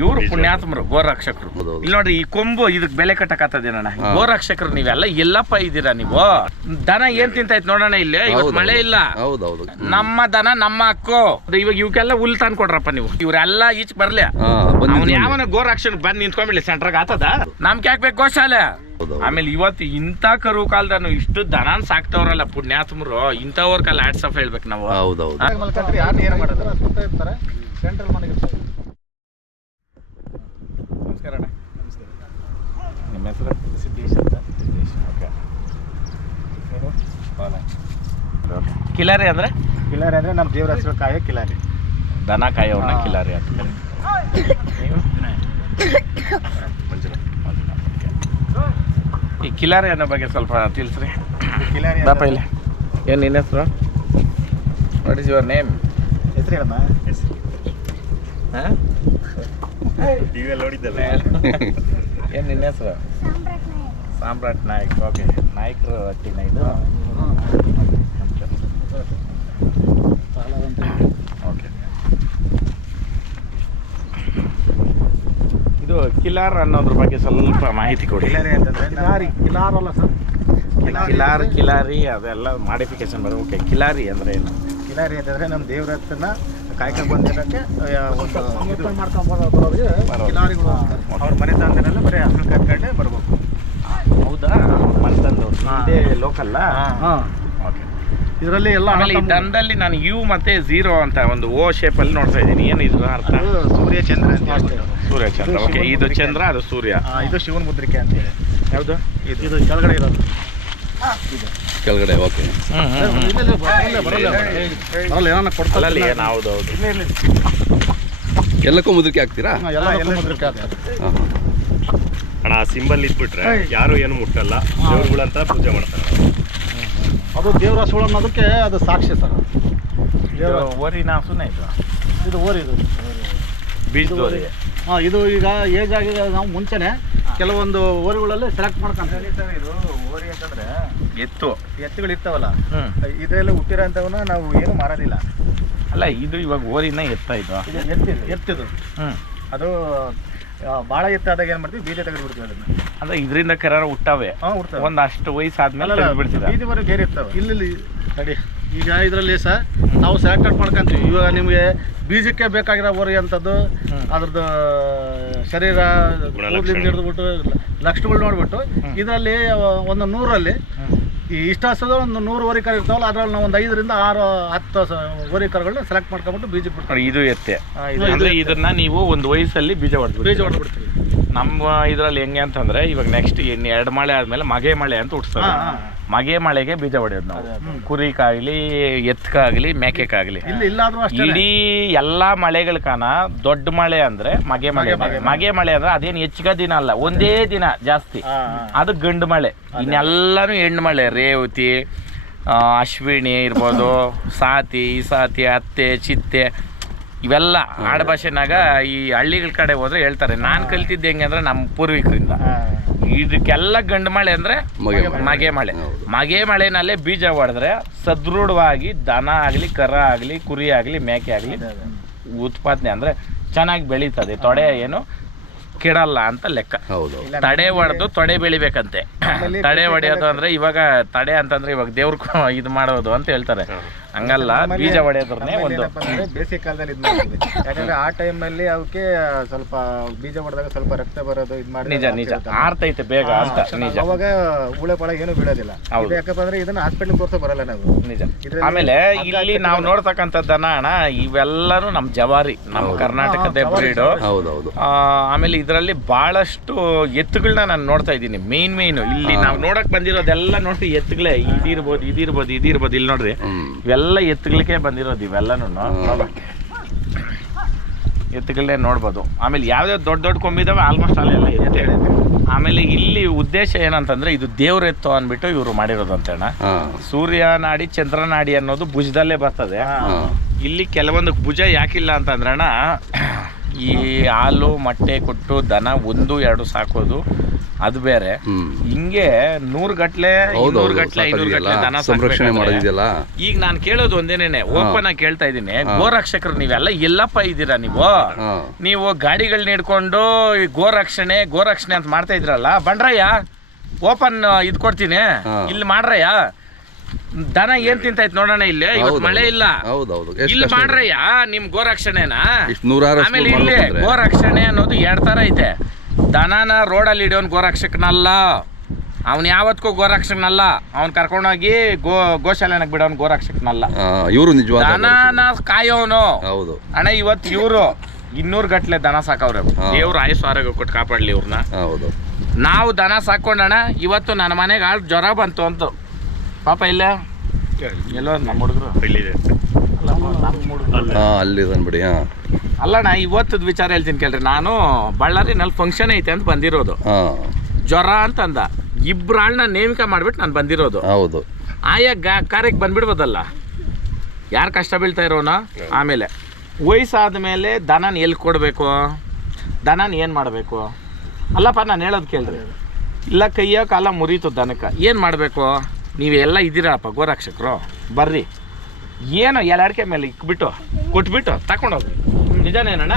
ಇವ್ರು ಪುಣ್ಯಾತ್ಮರು ಗೋರಕ್ಷಕರು. ಇಲ್ಲಿ ನೋಡ್ರಿ ಈ ಕೊಂಬು ಇದಕ್ ಬೆಲೆ ಕಟ್ಟಕತ್ತದೇನಣ್ಣ. ಗೋರಕ್ಷಕರು ನೀವೆಲ್ಲ ಎಲ್ಲಪ್ಪ ಇದ್ದೀರಾ ನೀವು? ದನ ಏನ್ ತಿಂತೈತ್ ನೋಡೋಣ. ಇಲ್ಲಿ ಇವತ್ತು ಮಳೆ ಇಲ್ಲ. ನಮ್ಮ ದನ ನಮ್ಮ ಹಕ್ಕು. ಇವಾಗ ಇವಕ್ಕೆಲ್ಲ ಹುಲ್ ತಂದ್ ಕೊಡ್ರಪ್ಪ ನೀವು. ಇವ್ರೆಲ್ಲ ಈಚ್ ಬರ್ಲಿ. ಅವ್ನು ಯಾವನ ಗೋರಕ್ಷಕ ಬಂದ್ ನಿಂತ್ಕೊಂಡ್ಬಿಡ್ಲಿ ಸೆಂಟ್ರಾಗ ಆತದ. ನಮ್ಗೆ ಯಾಕೆ ಬೇಕು ಗೋಶಾಲೆ? ಆಮೇಲೆ ಇವತ್ತು ಇಂಥ ಕರು ಕಾಲದನು ಇಷ್ಟು ದನ ಸಾಕ್ತವ್ರಲ್ಲ ಪುಣ್ಯಾತ್ಮರು, ಇಂಥವ್ರ ಕಾಲ ಹ್ಯಾಟ್ಸ್ ಆಫ್ ಹೇಳ್ಬೇಕು ನಾವು. ನಮಸ್ಕಾರ ಅಣ್ಣ. ನಿಮ್ಮ ಹೆಸರು? ಸಿದ್ದೇಶ್ ಅಂತ. ಓಕೆ. ಕಿಲಾರಿ ಅಂದ್ರೆ? ಕಿಲಾರಿ ಅಂದ್ರೆ ನಮ್ಮ ದೇವ್ರ ಹೆಸರು ಕಾಯ ಕಿಲಾರಿ. ದನ ಕಾಯೋರ್ನ ಕಿಲಾರಿ ಅಂತ. ಈ ಕಿಲಾರಿ ಅನ್ನೋ ಬಗ್ಗೆ ಸ್ವಲ್ಪ ತಿಳಿಸ್ರಿ. ಕಿಲಾರಿ ಬಾಪ ಇಲ್ಲ. ಏನು ನಿನ್ನ ಹೆಸರು? What is your name? ಹೆಸರು ಹೇಳಮ್ಮ. ಹಾಂ ಟಿವಿಯಲ್ಲಿ ನೋಡಿದ್ದಲ್ಲ. ಏನು ನಿನ್ನ ಹೆಸರು? ಸಾಮ್ರಾಟ್ ನಾಯ್ಕ್. ಓಕೆ. ನಾಯ್ಕರು ಹಟ್ಟಿನ ಇದು. ಓಕೆ. ಇದು ಕಿಲಾರ್ ಅನ್ನೋದ್ರ ಬಗ್ಗೆ ಸ್ವಲ್ಪ ಮಾಹಿತಿ ಕೊಡಿ. ಕಿಲಾರಿ ಅಂತಂದ್ರೆ ಕಿಲಾರ್ ಅಲ್ಲ ಸರ್. ಕಿಲಾರಿ ಅದೆಲ್ಲ ಮಾಡಿಫಿಕೇಶನ್ ಬರೋದು. ಓಕೆ. ಕಿಲಾರಿ ಅಂದ್ರೆ ಏನು? ಕಿಲಾರಿ ಅಂತಂದ್ರೆ ನಮ್ಮ ದೇವ್ರ ಹತ್ತನ್ನ ಕಾಯ್ಕೊಂಡು ಬಂದಿರೋಕ್ಕೆ ಒಂದು ಕಿಲಾರಿಗಳು. ಅವ್ರ ಮನೆ ತಂದೆಲ್ಲ ಬರೀ ಹಸು ಕಟ್ಕೊಂಡೆ ಬರ್ಬೇಕು. ಹೌದಾ? ಮನೆತಂದವ್ರು ಇದೇ ಲೋಕಲ್ಲ? ಓಕೆ. ಇದರಲ್ಲಿ ಎಲ್ಲ ಆಮೇಲೆ ಈ ದಂಡಲ್ಲಿ ನಾನು ಯು ಮತ್ತೆ ಝೀರೋ ಅಂತ ಒಂದು ಓ ಶೇಪ್ ಅಲ್ಲಿ ನೋಡ್ತಾ ಇದ್ದೀನಿ. ಏನು ಇದು ಅರ್ಥ? ಸೂರ್ಯ ಚಂದ್ರ ಅಂತ. ಸೂರ್ಯ ಚಂದ್ರ. ಓಕೆ. ಇದು ಚಂದ್ರ, ಅದು ಸೂರ್ಯ. ಇದು ಶಿವನ ಮುದ್ರಿಕೆ ಅಂತ ಹೇಳಿ. ಯಾವುದು? ಇದು ಕೆಳಗಡೆ ಇರೋದು. ಕೆಳಗಡೆ. ಓಕೆ. ಅಲ್ಲಲ್ಲಿ ಏನು? ಹೌದೌದು. ಎಲ್ಲಕ್ಕೂ ಮುದ್ರಿಕೆ ಹಾಕ್ತೀರಾ? ಎಲ್ಲ ಮುದ್ರಿಕೆ ಆಗ್ತದೆ ಅಣ್ಣ. ಆ ಸಿಂಬಲ್ ಇದ್ಬಿಟ್ರೆ ಯಾರು ಏನು ಮುಟ್ಟಲ್ಲ, ದೇವ್ರುಗಳಂತ ಪೂಜೆ ಮಾಡ್ತಾರೆ. ಅದು ದೇವ್ರ ಸುಳ್ಳು ಅನ್ನೋದಕ್ಕೆ ಅದು ಸಾಕ್ಷಿ ಸರ್. ಓರಿನ ಸುಮ್ಮನೆ ಇದು ಓರಿ. ಇದು ಬೀಜದೋರಿ. ಹಾಂ, ಇದು ಈಗ ಏಜ್ ಆಗಿದೆ. ನಾವು ಮುಂಚೆನೆ ಕೆಲವೊಂದು ಓರಿಗಳಲ್ಲಿ ಸೆಲೆಕ್ಟ್ ಮಾಡ್ಕೊಂತೀವಿ. ಇದು ಓರಿ ಅಂತಂದ್ರೆ ಎತ್ತುಗಳು ಇರ್ತಾವಲ್ಲ, ಇದರಲ್ಲಿ ಹುಟ್ಟಿರೋಂಥವನ್ನ ನಾವು ಏನು ಮಾರೋದಿಲ್ಲ. ಅಲ್ಲ, ಇದು ಇವಾಗ ಓರಿನ ಎತ್ತ. ಇದು ಎತ್ತಿದು. ಅದು ಭಾಳ ಎತ್ತಾದಾಗ ಏನು ಮಾಡ್ತೀವಿ, ಬೀಜ ತೆಗೆದುಬಿಡ್ತೀವಿ ಅದನ್ನ. ಅಂದ್ರೆ ಇದರಿಂದ ಕರ ಹುಟ್ಟಾವೆ. ಒಂದಷ್ಟು ವಯಸ್ಸಾದ್ಮೇಲೆ ಬಿಡ್ತೀವಿ. ಬೀಜವರೆಗೆ ಬೇರೆ ಇರ್ತಾವೆ. ಇಲ್ಲಿ ನಡಿ. ಈಗ ಇದರಲ್ಲಿ ಸರ್ ನಾವು ಸೆಲೆಕ್ಟ್ ಮಾಡ್ಕೊಂತೀವಿ. ಇವಾಗ ನಿಮಗೆ ಬೀಜಕ್ಕೆ ಬೇಕಾಗಿರೋ ಓರಿ ಅಂಥದ್ದು, ಅದ್ರದ್ದು ಶರೀರ ಹಿಡಿದ್ಬಿಟ್ಟು ಲಕ್ಷಣಗಳು ನೋಡ್ಬಿಟ್ಟು ಇದರಲ್ಲಿ ಒಂದು 100ರಲ್ಲಿ ಈ ಇಷ್ಟ ಹಸದ ಒಂದು 100 ಓರಿ ಕರು ಇರ್ತಾವಲ್ಲ, ಅದ್ರಲ್ಲಿ ನಾವು ಒಂದು 5ರಿಂದ 6 10 ಓರಿ ಕರುಗಳನ್ನ ಸೆಲೆಕ್ಟ್ ಮಾಡ್ಕೊಂಡ್ಬಿಟ್ಟು ಬೀಜ ಬಿಡ್ತೀವಿ. ಇದು ಎತ್ತೆ. ಅಂದ್ರೆ ಇದನ್ನ ನೀವು ಒಂದು ವಯಸ್ಸಲ್ಲಿ ಬೀಜ ಹೊಡೆದ್ಬಿಡ್ತೀವಿ. ನಮ್ಮ ಇದರಲ್ಲಿ ಹೆಂಗೆ ಅಂತಂದ್ರೆ ಇವಾಗ ನೆಕ್ಸ್ಟ್ 2 ಮಳೆ ಆದ್ಮೇಲೆ ಮಗೆ ಮಳೆ ಅಂತ ಹುಟ್ಟಿಸ್ತಾರೆ. ಮಗೆ ಮಳೆಗೆ ಬೀಜ ಹೊಡೆಯೋದು ನಾವು. ಕುರಿಕಾಗ್ಲಿ, ಎತ್ಕಾಗ್ಲಿ, ಮೇಕೆಕಾಗ್ಲಿ. ಇಡೀ ಎಲ್ಲಾ ಮಳೆಗಳಕಾನ ದೊಡ್ಡ ಮಳೆ ಅಂದ್ರೆ ಮಗೆ ಮಳೆ. ಮಗೆ ಮಳೆ ಅಂದ್ರೆ ಅದೇನು ಹೆಚ್ಚಿಗೆ ದಿನ ಅಲ್ಲ, ಒಂದೇ ದಿನ ಜಾಸ್ತಿ. ಅದು ಗಂಡು ಮಳೆ. ಇನ್ನೆಲ್ಲಾನು ಹೆಣ್ಣು ಮಳೆ. ರೇವತಿ, ಅಶ್ವಿನಿ ಇರ್ಬೋದು, ಸಾತಿ, ಈಸಾತಿ, ಅತ್ತೆ, ಚಿತ್ತೆ, ಇವೆಲ್ಲ ಆಡಭಾಷೆನಾಗ ಈ ಹಳ್ಳಿಗಳ ಕಡೆ ಹೋದ್ರೆ ಹೇಳ್ತಾರೆ. ನಾನು ಕಲ್ತಿದ್ದೆ ಹೆಂಗೆ ಅಂದ್ರೆ ನಮ್ಮ ಪೂರ್ವಿಕರಿಂದ. ಇದಕ್ಕೆಲ್ಲ ಗಂಡು ಮಳೆ ಅಂದ್ರೆ ಮಗೆ ಮಳೆ. ಮಗೆ ಮಳೆನಲ್ಲೇ ಬೀಜ ಹೊಡೆದ್ರೆ ಸದೃಢವಾಗಿ ದನ ಆಗಲಿ, ಕರ ಆಗಲಿ, ಕುರಿ ಆಗಲಿ, ಮೇಕೆ ಆಗಲಿ ಉತ್ಪಾದನೆ ಅಂದ್ರೆ ಚೆನ್ನಾಗಿ ಬೆಳೀತದೆ. ತೊಡೆ ಏನು ಕೆಡಲ್ಲ ಅಂತ ಲೆಕ್ಕ. ತಡೆ ಹೊಡೆದು ತೊಡೆ ಬೆಳಿಬೇಕಂತೆ. ತಡೆ ಹೊಡೆಯೋದು ಅಂದ್ರೆ ಇವಾಗ ತಡೆ ಅಂತಂದ್ರೆ ಇವಾಗ ದೇವ್ರ ಇದು ಮಾಡೋದು ಅಂತ ಹೇಳ್ತಾರೆ. ಹಂಗಲ್ಲ, ಬೀಜ ಹೊಡೆಯೋದ್ರನ್ನೇ ಒಂದು ಬೇಸಿಗೆ ಕಾಲದಲ್ಲಿ ಇದು ಮಾಡ್ತೀವಿ. ಯಾಕಂದ್ರೆ ಆ ಟೈಮಲ್ಲಿ ಅವಕ್ಕೆ ಸ್ವಲ್ಪ ಬೀಜ ಹೊಡೆದಾಗ ಸ್ವಲ್ಪ ರಕ್ತ ಬರೋದು ಇದು ಮಾಡಿ. ನಿಜ ಆರ್ತೈತೆ ಬೇಗ ಅಂತ. ನಿಜ. ಅವಾಗ ಉಳೆ ಪಾಳ ಏನು ಬೀಳೋದಿಲ್ಲ. ಯಾಕಪ್ಪ ಅಂದ್ರೆ ಇದನ್ನ ಹಾಸ್ಪಿಟಲ್ ತೋರ್ಸೋ ಬರಲ್ಲ ನಾವು. ನಿಜ. ಆಮೇಲೆ ಇಲ್ಲಿ ನಾವು ನೋಡ್ತಕ್ಕಂಥದ್ದನ್ನ ಅಣ್ಣ, ಇವೆಲ್ಲರೂ ನಮ್ಮ ಜವಾರಿ, ನಮ್ಮ ಕರ್ನಾಟಕದ ಬ್ರೀಡು. ಆಮೇಲೆ ಇದರಲ್ಲಿ ಬಹಳಷ್ಟು ಎತ್ತುಗಳನ್ನ ನಾನು ನೋಡ್ತಾ ಇದ್ದೀನಿ. ಮೇನ್ ಇಲ್ಲಿ ನಾವು ನೋಡಕ್ ಬಂದಿರೋದೆಲ್ಲ ನೋಡ್ತೀವಿ ಎತ್ತುಗಳೇ. ಇದಿರ್ಬೋದು. ಇಲ್ಲಿ ನೋಡ್ರಿ, ಇವೆಲ್ಲ ಎತ್ತುಗಳಿಗೆ ಬಂದಿರೋದು. ಇವೆಲ್ಲನೂ ಎತ್ತುಗಳನ್ನೇ ನೋಡ್ಬೋದು. ಆಮೇಲೆ ಯಾವ್ಯಾವ ದೊಡ್ಡ ಕೊಂಬಿದಾವೆ ಆಲ್ಮೋಸ್ಟ್ ಅಲ್ಲೆಲ್ಲ ಎತ್ತೆ. ಆಮೇಲೆ ಇಲ್ಲಿ ಉದ್ದೇಶ ಏನಂತಂದ್ರೆ ಇದು ದೇವ್ರ ಎತ್ತು ಅಂದ್ಬಿಟ್ಟು ಇವರು ಮಾಡಿರೋದು ಅಂತೇಣ. ಸೂರ್ಯ ನಾಡಿ, ಚಂದ್ರ ನಾಡಿ ಅನ್ನೋದು ಭುಜದಲ್ಲೇ ಬರ್ತದೆ. ಇಲ್ಲಿ ಕೆಲವೊಂದು ಭುಜ ಯಾಕಿಲ್ಲ ಅಂತಂದ್ರೆ ಅಣ್ಣ, ಈ ಹಾಲು ಮೊಟ್ಟೆ ಕೊಟ್ಟು ದನ 1-2 ಸಾಕೋದು ಅದು ಬೇರೆ. ಹಿಂಗೆ 100 ಗಟ್ಲೆ 200 ಗಟ್ಲೆ 500 ಗಟ್ಲೆ ದನ ಸಂರಕ್ಷಣೆ ಮಾಡೋದಿದೆಯಲ್ಲ. ಈಗ ನಾನು ಕೇಳೋದು ಒಂದೇನೇನೆ, ಓಪನ್ ಆಗಿ ಕೇಳ್ತಾ ಇದ್ದೀನಿ, ಗೋರಕ್ಷಕರು ನೀವೆಲ್ಲ ಎಲ್ಲಪ್ಪ ಇದ್ದೀರಾ ನೀವು ಗಾಡಿಗಳನ್ನ ಹಿಡ್ಕೊಂಡು ಗೋರಕ್ಷಣೆ ಅಂತ ಮಾಡ್ತಾ ಇದ್ರಲ್ಲ, ಬಂಡ್ರಯ್ಯ ಓಪನ್ ಇದು ಕೊಡ್ತೀನಿ ಇಲ್ಲಿ ಮಾಡ್ರಯ್ಯ, ದನ ಏನ್ ತಿಂತೈತ್ ನೋಡೋಣ. ಇಲ್ಲಿ ಇವತ್ತು ಮಳೆ ಇಲ್ಲ, ಇಲ್ಲಿ ಮಾಡ್ರಯ್ಯ ನಿಮ್ ಗೋರಕ್ಷಣೆನ. ಆಮೇಲೆ ಇಲ್ಲಿ ಗೋರಕ್ಷಣೆ ಅನ್ನೋದು 2 ತರ ಐತೆ. ದನನ ರೋಡಲ್ಲಿ ಹಿಡಿಯೋನ್ ಗೋರಕ್ಷಕನಲ್ಲ, ಅವ್ನು ಯಾವತ್ಗೂ ಗೋರಕ್ಷಕನಲ್ಲ. ಅವ್ನು ಕರ್ಕೊಂಡೋಗಿ ಗೋಶಾಲೆನಾಗ ಬಿಡೋನ್ ಗೋರಕ್ಷಕನಲ್ಲ. ಇವರು ನಿಜವಾದ ದನನ ಕಾಯೋನು. ಅಣ್ಣ ಇವತ್ತು ಇವರು 200 ಗಟ್ಲೆ ದನ ಸಾಕವ್ರೆ. ದೇವ್ರು ಆಯುಸ್ ಆರೋಗ್ಯ ಕೊಟ್ಟು ಕಾಪಾಡ್ಲಿ ಇವ್ರನ್ನ. ನಾವು ದನ ಸಾಕೊಂಡಣ, ಇವತ್ತು ನನ್ನ ಮನೆಗೆ ಜ್ವರ ಬಂತು ಅಂತ ಪಾಪ ಇಲ್ಲ ಎಲ್ಲೋ ನಮ್ಮ ಹುಡುಗರು ಬಿಡಿ. ಅಲ್ಲಣ್ಣ ಇವತ್ತದ ವಿಚಾರ ಹೇಳ್ತೀನಿ ಕೇಳ್ರಿ. ನಾನು ಬಳ್ಳಾರಿನಲ್ಲಿ ಫಂಕ್ಷನ್ ಐತೆ ಅಂತ ಬಂದಿರೋದು, ಜ್ವರ ಅಂತಂದ. 2 ಆಳ್ನ ನೇಮಕ ಮಾಡ್ಬಿಟ್ಟು ನಾನು ಬಂದಿರೋದು. ಆಯಾ ಕಾರ್ಯಕ್ಕೆ ಬಂದ್ಬಿಡ್ಬೋದಲ್ಲ, ಯಾರು ಕಷ್ಟ ಬೀಳ್ತಾ ಇರೋನು. ಆಮೇಲೆ ವಯಸ್ಸಾದ ಮೇಲೆ ದನನ ಎಲ್ಲಿ ಕೊಡಬೇಕು, ದನನ ಏನು ಮಾಡಬೇಕು? ಅಲ್ಲಪ್ಪ ನಾನು ಹೇಳೋದು ಕೇಳ್ರಿ. ಇಲ್ಲ ಕೈಯ ಕಾಲ ಮುರಿತು ದನಕ್ಕೆ, ಏನು ಮಾಡಬೇಕು? ನೀವೆಲ್ಲ ಇದ್ದೀರಪ್ಪ ಗೋರಕ್ಷಕರು, ಬರ್ರಿ. ಏನು ಎಲ್ಲಾಡಿಕೆ ಮೇಲೆ ಇಕ್ಬಿಟ್ಟು ಕೊಟ್ಬಿಟ್ಟು ತಗೊಂಡೋಗ್ರಿ. ನಿಜನೇನಣ್ಣ?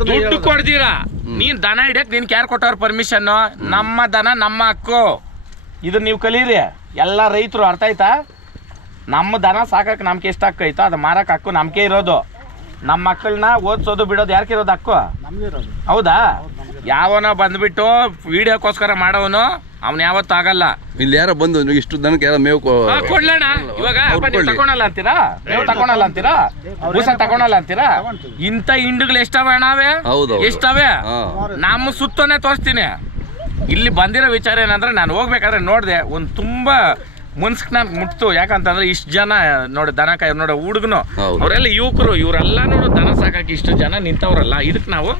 ದುಡ್ಡು ಕೊಡ್ತೀರಾ? ನೀನ್ ದನ ಹಿಡಿಯಕ್ ನಿನ್ ಯಾರು ಕೊಟ್ಟವ್ರ ಪರ್ಮಿಷನ್? ನಮ್ಮ ದನ ನಮ್ಮ ಹಕ್ಕು. ಇದು ನೀವು ಕಲೀರಿ ಎಲ್ಲ ರೈತರು, ಅರ್ಥ ಆಯ್ತಾ? ನಮ್ಮ ದನ ಸಾಕಕ್ಕೆ ನಮ್ಗೆ ಎಷ್ಟು ಹಕ್ಕು ಐತೋ ಅದು ಮಾರಕ್ಕೆ ಹಕ್ಕು ನಮ್ಗೆ ಇರೋದು. ನಮ್ಮ ಮಕ್ಕಳನ್ನ ಓದಿಸೋದು ಬಿಡೋದು ಯಾರ್ಕಿರೋದು ಹಕ್ಕು? ಹೌದಾ? ಯಾವನೋ ಬಂದ್ಬಿಟ್ಟು ವಿಡಿಯೋಕ್ಕೋಸ್ಕರ ಮಾಡೋನು ಅವ್ನು ಯಾವತ್ತೂ ಆಗಲ್ಲ. ಇಲ್ಲಿ ಯಾರೋ ಬಂದು ಇಷ್ಟು ದನಕ್ಕೆ ಯಾರೋ ಮೇವು ಕೊಡ್ಲಣ್ಣ. ಇವಾಗ ತಗೊಳಲ್ಲ ಅಂತೀರಾ? ಮೇವು ತಗೊಳಲ್ಲ ಅಂತೀರಾ? ಬೂಸ ತಗೊಳಲ್ಲ ಅಂತೀರಾ? ಇಂಥ ಹಿಂಡುಗಳು ಎಷ್ಟವೆ ಅಣ್ಣವೇ? ಎಷ್ಟವೆ? ನಮ್ಮ ಸುತ್ತನೇ ತೋರಿಸ್ತೀನಿ. ಇಲ್ಲಿ ಬಂದಿರೋ ವಿಚಾರ ಏನಂದ್ರೆ, ನಾನು ಹೋಗ್ಬೇಕಾದ್ರೆ ನೋಡಿದೆ, ಒಂದು ತುಂಬಾ ಮುನ್ಸ್ಕ್ ನನ್ಗೆ ಮುಟ್ತು. ಯಾಕಂತಂದ್ರೆ ಇಷ್ಟು ಜನ ನೋಡಿ ದನ ಕಾಯಿ ನೋಡೋ ಹುಡುಗನು, ಅವರೆಲ್ಲ ಯುವಕರು, ಇವರೆಲ್ಲ ನೋಡು ದನ ಸಾಕಕ್ಕೆ ಇಷ್ಟು ಜನ ನಿಂತವ್ರಲ್ಲ, ಇದಕ್ಕೆ ನಾವು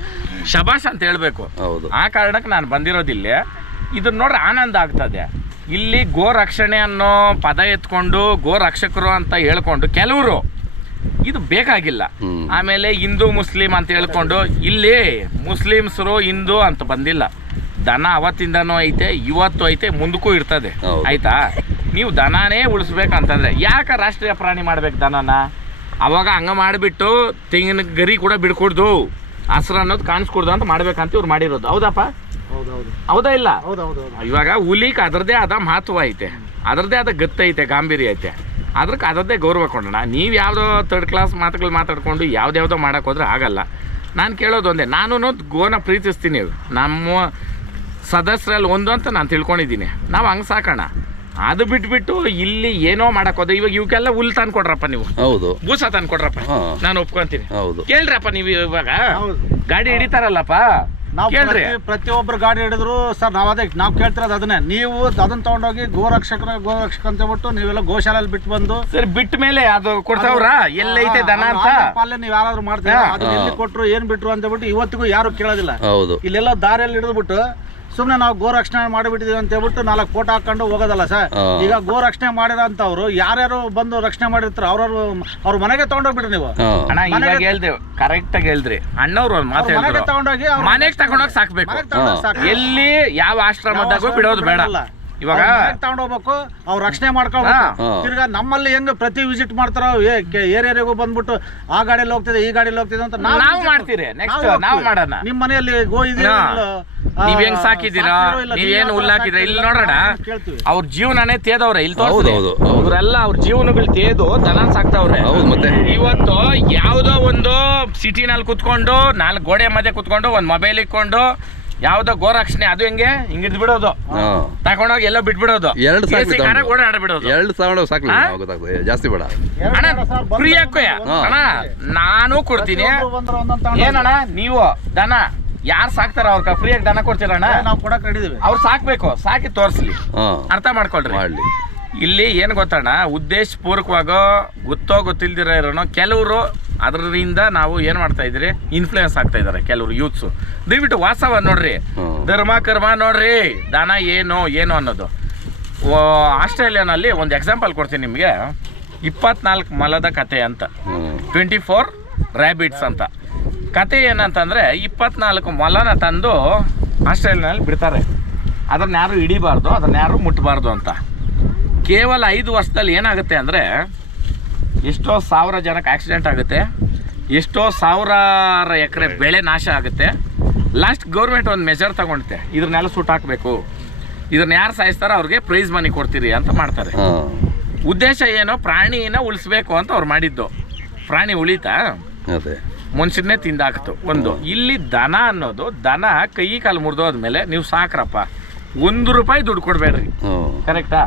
ಶಬಾಷ್ ಅಂತ ಹೇಳ್ಬೇಕು. ಆ ಕಾರಣಕ್ಕೆ ನಾನು ಬಂದಿರೋದಿಲ್ಲ. ಇದನ್ನ ನೋಡ್ರೆ ಆನಂದ ಆಗ್ತದೆ. ಇಲ್ಲಿ ಗೋರಕ್ಷಣೆ ಅನ್ನೋ ಪದ ಎತ್ಕೊಂಡು ಗೋರಕ್ಷಕರು ಅಂತ ಹೇಳ್ಕೊಂಡು ಕೆಲವರು ಇದು ಬೇಕಾಗಿಲ್ಲ. ಆಮೇಲೆ ಹಿಂದೂ ಮುಸ್ಲಿಂ ಅಂತ ಹೇಳ್ಕೊಂಡು ಇಲ್ಲಿ ಮುಸ್ಲಿಮ್ಸರು ಹಿಂದೂ ಅಂತ ಬಂದಿಲ್ಲ. ದನ ಅವತ್ತಿಂದನೂ ಐತೆ, ಇವತ್ತು ಐತೆ, ಮುಂದಕ್ಕೂ ಇರ್ತದೆ. ಆಯ್ತಾ? ನೀವು ದನನೇ ಉಳಿಸ್ಬೇಕಂತಂದ್ರೆ ಯಾಕೆ ರಾಷ್ಟ್ರೀಯ ಪ್ರಾಣಿ ಮಾಡ್ಬೇಕು ದನನ? ಅವಾಗ ಹಂಗ ಮಾಡಿಬಿಟ್ಟು ತೆಂಗಿನ ಗರಿ ಕೂಡ ಬಿಡ್ಕೊಡ್ದು, ಹಸ್ರು ಅನ್ನೋದು ಕಾಣಿಸ್ಕೊಡ್ದು ಅಂತ ಮಾಡ್ಬೇಕಂತ ಇವ್ರು ಮಾಡಿರೋದು. ಹೌದಪ್ಪ? ಹೌದಾ ಇಲ್ಲ? ಇವಾಗ ಹುಲಿಕ್ ಅದರದೇ ಆದ ಮಹತ್ವ ಐತೆ, ಅದರದೇ ಆದ ಗತ್ತೈತೆ, ಗಾಂಭೀರ್ಯ ಐತೆ. ಅದಕ್ಕೆ ಅದರದ್ದೇ ಗೌರವ ಕೊಡೋಣ. ನೀವು ಯಾವುದೋ 3rd ಕ್ಲಾಸ್ ಮಾತುಗಳು ಮಾತಾಡ್ಕೊಂಡು ಯಾವ್ದ್ಯಾವುದೋ ಮಾಡೋಕೆ ಹೋದ್ರೆ ಆಗಲ್ಲ. ನಾನು ಕೇಳೋದು ಒಂದೇ, ನಾನು ಗೋನ ಪ್ರೀತಿಸ್ತೀನಿ, ನಮ್ಮ ಸದಸ್ಯರಲ್ಲಿ ಒಂದು ಅಂತ ನಾನು ತಿಳ್ಕೊಂಡಿದ್ದೀನಿ. ನಾವು ಹಂಗೆ ಸಾಕೋಣ. ಅದು ಬಿಟ್ಬಿಟ್ಟು ಇಲ್ಲಿ ಏನೋ ಮಾಡಕ್ ಹೋದ. ಇವಾಗ ಇವಕ್ಕೆಲ್ಲ ಹುಲ್ ತಂದ್ಕೊಡ್ರಪ್ಪ, ನೀವು ಬೂಸ ತಂದ್ಕೊಡ್ರಪ್ಪ, ನಾನು ಒಪ್ಕೊಂತೀನಿ. ಕೇಳ್ರಪ್ಪ, ನೀವು ಇವಾಗ ಗಾಡಿ ಹಿಡಿತಾರಲ್ಲಪ್ಪ, ಕೇಳ್ರಿ. ಪ್ರತಿಯೊಬ್ಬರು ಗಾಡಿ ಹಿಡಿದ್ರು ಸರ್, ನಾವು ಕೇಳ್ತಿರೋದು ಅದನ್ನೇ. ನೀವು ಅದನ್ನ ತಗೊಂಡೋಗಿ ಗೋರಕ್ಷಕ ಅಂತ ಹೇಳ್ಬಿಟ್ಟು ನೀವೆಲ್ಲ ಗೋಶಾಲೆಯಲ್ಲಿ ಬಿಟ್ಟು ಬಂದು ಸರಿ ಬಿಟ್ಟ ಮೇಲೆ ಅದು ಕೊಡ್ತಾವ್ರ ಎಲ್ಲೈತೆ ದನ ಅಂತ ಪಾಲನೆ ನೀವು ಯಾರಾದ್ರೂ ಮಾಡ್ತೀರಾ? ಅದನ್ನ ಎಲ್ಲಿ ಕೊಟ್ರು ಏನ್ ಬಿಟ್ರು ಅಂತ ಹೇಳ್ಬಿಟ್ಟು ಇವತ್ತಿಗೂ ಯಾರು ಕೇಳೋದಿಲ್ಲ. ಇಲ್ಲೆಲ್ಲ ದಾರಿಯಲ್ಲಿ ಹಿಡಿದ್ಬಿಟ್ಟು ಸುಮ್ಮನೆ ನಾವು ಗೋರಕ್ಷಣೆ ಮಾಡಿಬಿಟ್ಟಿದೀವಿ ಅಂತ ಹೇಳ್ಬಿಟ್ಟು 4 ಫೋಟೋ ಹಾಕೊಂಡು ಹೋಗೋದಲ್ಲ ಸರ್. ಈಗ ಗೋರಕ್ಷಣೆ ಮಾಡಿರೋಂಥವ್ರು ಯಾರ್ಯಾರು ಬಂದು ರಕ್ಷಣೆ ಮಾಡಿರ್ತಾರೆ ಅವ್ರ ಮನೆಗೆ ತಗೊಂಡೋಗ್ಬಿಟ್ರಿ ನೀವು. ಅಣ್ಣ ಇವಾಗ ಹೇಳ್ದೇವ್, ಕರೆಕ್ಟ್ ಆಗಿ ಹೇಳ್ದ್ರಿ. ಅಣ್ಣವ್ರು ಒಂದು ಮಾತು ಹೇಳಿದ್ರು, ತಗೊಂಡೋಗಿ ಮನೆಗೆ ತಗೊಂಡೋಗಿ ಸಾಕ್ಬೇಕು. ಎಲ್ಲಿ ಯಾವ ಆಶ್ರಮದಾಗೂ ಬಿಡೋದು ಬೇಡ. ಇವಾಗ ತಗೊಂಡೋಗ್ಬೇಕು, ಅವ್ರು ರಕ್ಷಣೆ ಮಾಡ್ಕೊಳ್ಬೇಕು. ತಿರ್ಗಾ ನಮ್ಮಲ್ಲಿ ಹೆಂಗ್ ಪ್ರತಿ ವಿಸಿಟ್ ಮಾಡ್ತಾರ ಏರಿಯಾರಿಗೂ ಬಂದ್ಬಿಟ್ಟು ಆ ಗಾಡಿಯಲ್ಲಿ ಹೋಗ್ತಿದೆ ಈ ಗಾಡಿಯಲ್ಲಿ ಹೋಗ್ತಿದೆ ಅಂತ ನಾವು ಮಾಡ್ತೀರಿ. ನೆಕ್ಸ್ಟ್ ನಾವು ಮಾಡೋಣ. ನಿಮ್ ಮನೆಯಲ್ಲಿ ಗೋ ಇದೆಯಾ, ನೀವ್ ಹೆಂಗ್ ಸಾಕಿದ್ದೀರಾ, ನೀವೇನು ಹುಲ್ಲಾಕಿದ್ರ ಇಲ್ಲಿ ನೋಡೋಣ. ಅವ್ರ ಜೀವನನೇ ತೇದವ್ರೆ ಇಲ್ಲಿ ತೋರಿಸ್ತಾರೆ. ಇವರೆಲ್ಲ ಅವ್ರ ಜೀವನಗಳು ತೇದು ದನ ಸಾಕ್ತವ್ರೆ. ಇವತ್ತು ಯಾವ್ದೋ ಒಂದು ಸಿಟಿನಲ್ಲಿ ಕುತ್ಕೊಂಡು 4 ಗೋಡೆ ಮಧ್ಯೆ ಕುತ್ಕೊಂಡು ಒಂದ್ ಮೊಬೈಲ್ ಇಟ್ಕೊಂಡು ಯಾವ್ದೋ ಗೋರಕ್ಷಣೆ, ಅದು ಹೆಂಗೆ ಹಿಂಗಿದ್ ಬಿಡೋದು, ತಗೊಂಡೋಗಿ ಎಲ್ಲ ಬಿಟ್ಬಿಡೋದು, ಓಡಾಡ್ಬಿಡೋದು. ಜಾಸ್ತಿ ಬೇಡ ಅಣ್ಣ, ಫ್ರೀ ಹಾಕೋಯ ಅಣ್ಣ, ನಾನು ಕೊಡ್ತೀನಿ. ಏನಣ್ಣ ನೀವು ದನ ಯಾರು ಸಾಕ್ತಾರ ಅವ್ರ ಫ್ರೀಯಾಗಿ ದನ ಕೊಡ್ತೀರಣ್ಣ? ನಾವು ಕೊಡಕ್ ರೆಡಿದೀವಿ. ಅವ್ರು ಸಾಕ್ಬೇಕು, ಸಾಕಿ ತೋರಿಸ್ಲಿ, ಅರ್ಥ ಮಾಡ್ಕೊಳ್ರಿ. ಇಲ್ಲಿ ಏನು ಗೊತ್ತಣ್ಣ, ಉದ್ದೇಶಪೂರ್ವಕವಾಗೋ ಗೊತ್ತಿಲ್ದಿರ ಇರೋನು ಕೆಲವರು ಅದರಿಂದ ನಾವು ಏನು ಮಾಡ್ತಾ ಇದ್ರಿ, ಇನ್ಫ್ಲೂಯೆನ್ಸ್ ಆಗ್ತಾ ಇದಾರೆ ಕೆಲವರು ಯೂತ್ಸು. ದಯವಿಟ್ಟು ವಾಸ್ತವ ನೋಡ್ರಿ, ಧರ್ಮ ಕರ್ಮ ನೋಡ್ರಿ, ದನ ಏನು ಅನ್ನೋದು. ಆಸ್ಟ್ರೇಲಿಯಾನಲ್ಲಿ ಒಂದು ಎಕ್ಸಾಂಪಲ್ ಕೊಡ್ತೀನಿ ನಿಮಗೆ. 24 ಮೊಲದ ಕತೆ ಅಂತ, 24 ರ್ಯಾಬಿಟ್ಸ್ ಅಂತ. ಕತೆ ಏನಂತಂದರೆ 24 ಮೊಲನ ತಂದು ಆಸ್ಟ್ರೇಲಿಯಾನಲ್ಲಿ ಬಿಡ್ತಾರೆ. ಅದನ್ನ ಯಾರು ಹಿಡಿಬಾರ್ದು, ಅದನ್ನ ಯಾರು ಮುಟ್ಟಬಾರ್ದು ಅಂತ. ಕೇವಲ 5 ವರ್ಷದಲ್ಲಿ ಏನಾಗುತ್ತೆ ಅಂದರೆ ಎಷ್ಟೋ ಸಾವಿರ ಜನಕ್ಕೆ ಆಕ್ಸಿಡೆಂಟ್ ಆಗುತ್ತೆ, ಎಷ್ಟೋ ಸಾವಿರಾರು ಎಕರೆ ಬೆಳೆ ನಾಶ ಆಗುತ್ತೆ. ಲಾಸ್ಟ್ ಗೌರ್ಮೆಂಟ್ ಒಂದು ಮೆಜರ್ ತಗೊಳುತ್ತೆ, ಇದನ್ನೆಲ್ಲ ಸುಟ್ಟು ಹಾಕಬೇಕು, ಇದನ್ನ ಯಾರು ಸಾಯಿಸ್ತಾರೋ ಅವ್ರಿಗೆ ಪ್ರೈಸ್ ಮನಿ ಕೊಡ್ತೀರಿ ಅಂತ ಮಾಡ್ತಾರೆ. ಉದ್ದೇಶ ಏನೋ ಪ್ರಾಣಿನ ಉಳಿಸ್ಬೇಕು ಅಂತ ಅವ್ರು ಮಾಡಿದ್ದು. ಪ್ರಾಣಿ ಉಳಿತಾ? ಅದೇ ಮನುಷ್ಯನ್ನೇ ತಿಂದಾಕ್ತು ಒಂದು. ಇಲ್ಲಿ ದನ ಅನ್ನೋದು, ದನ ಕೈ ಕಾಲು ಮುರಿದೋದ್ಮೇಲೆ ನೀವು ಸಾಕ್ರಪ್ಪ, ₹1 ದುಡ್ಡು ಕೊಡಬೇಡ್ರಿ, ಕರೆಕ್ಟಾ?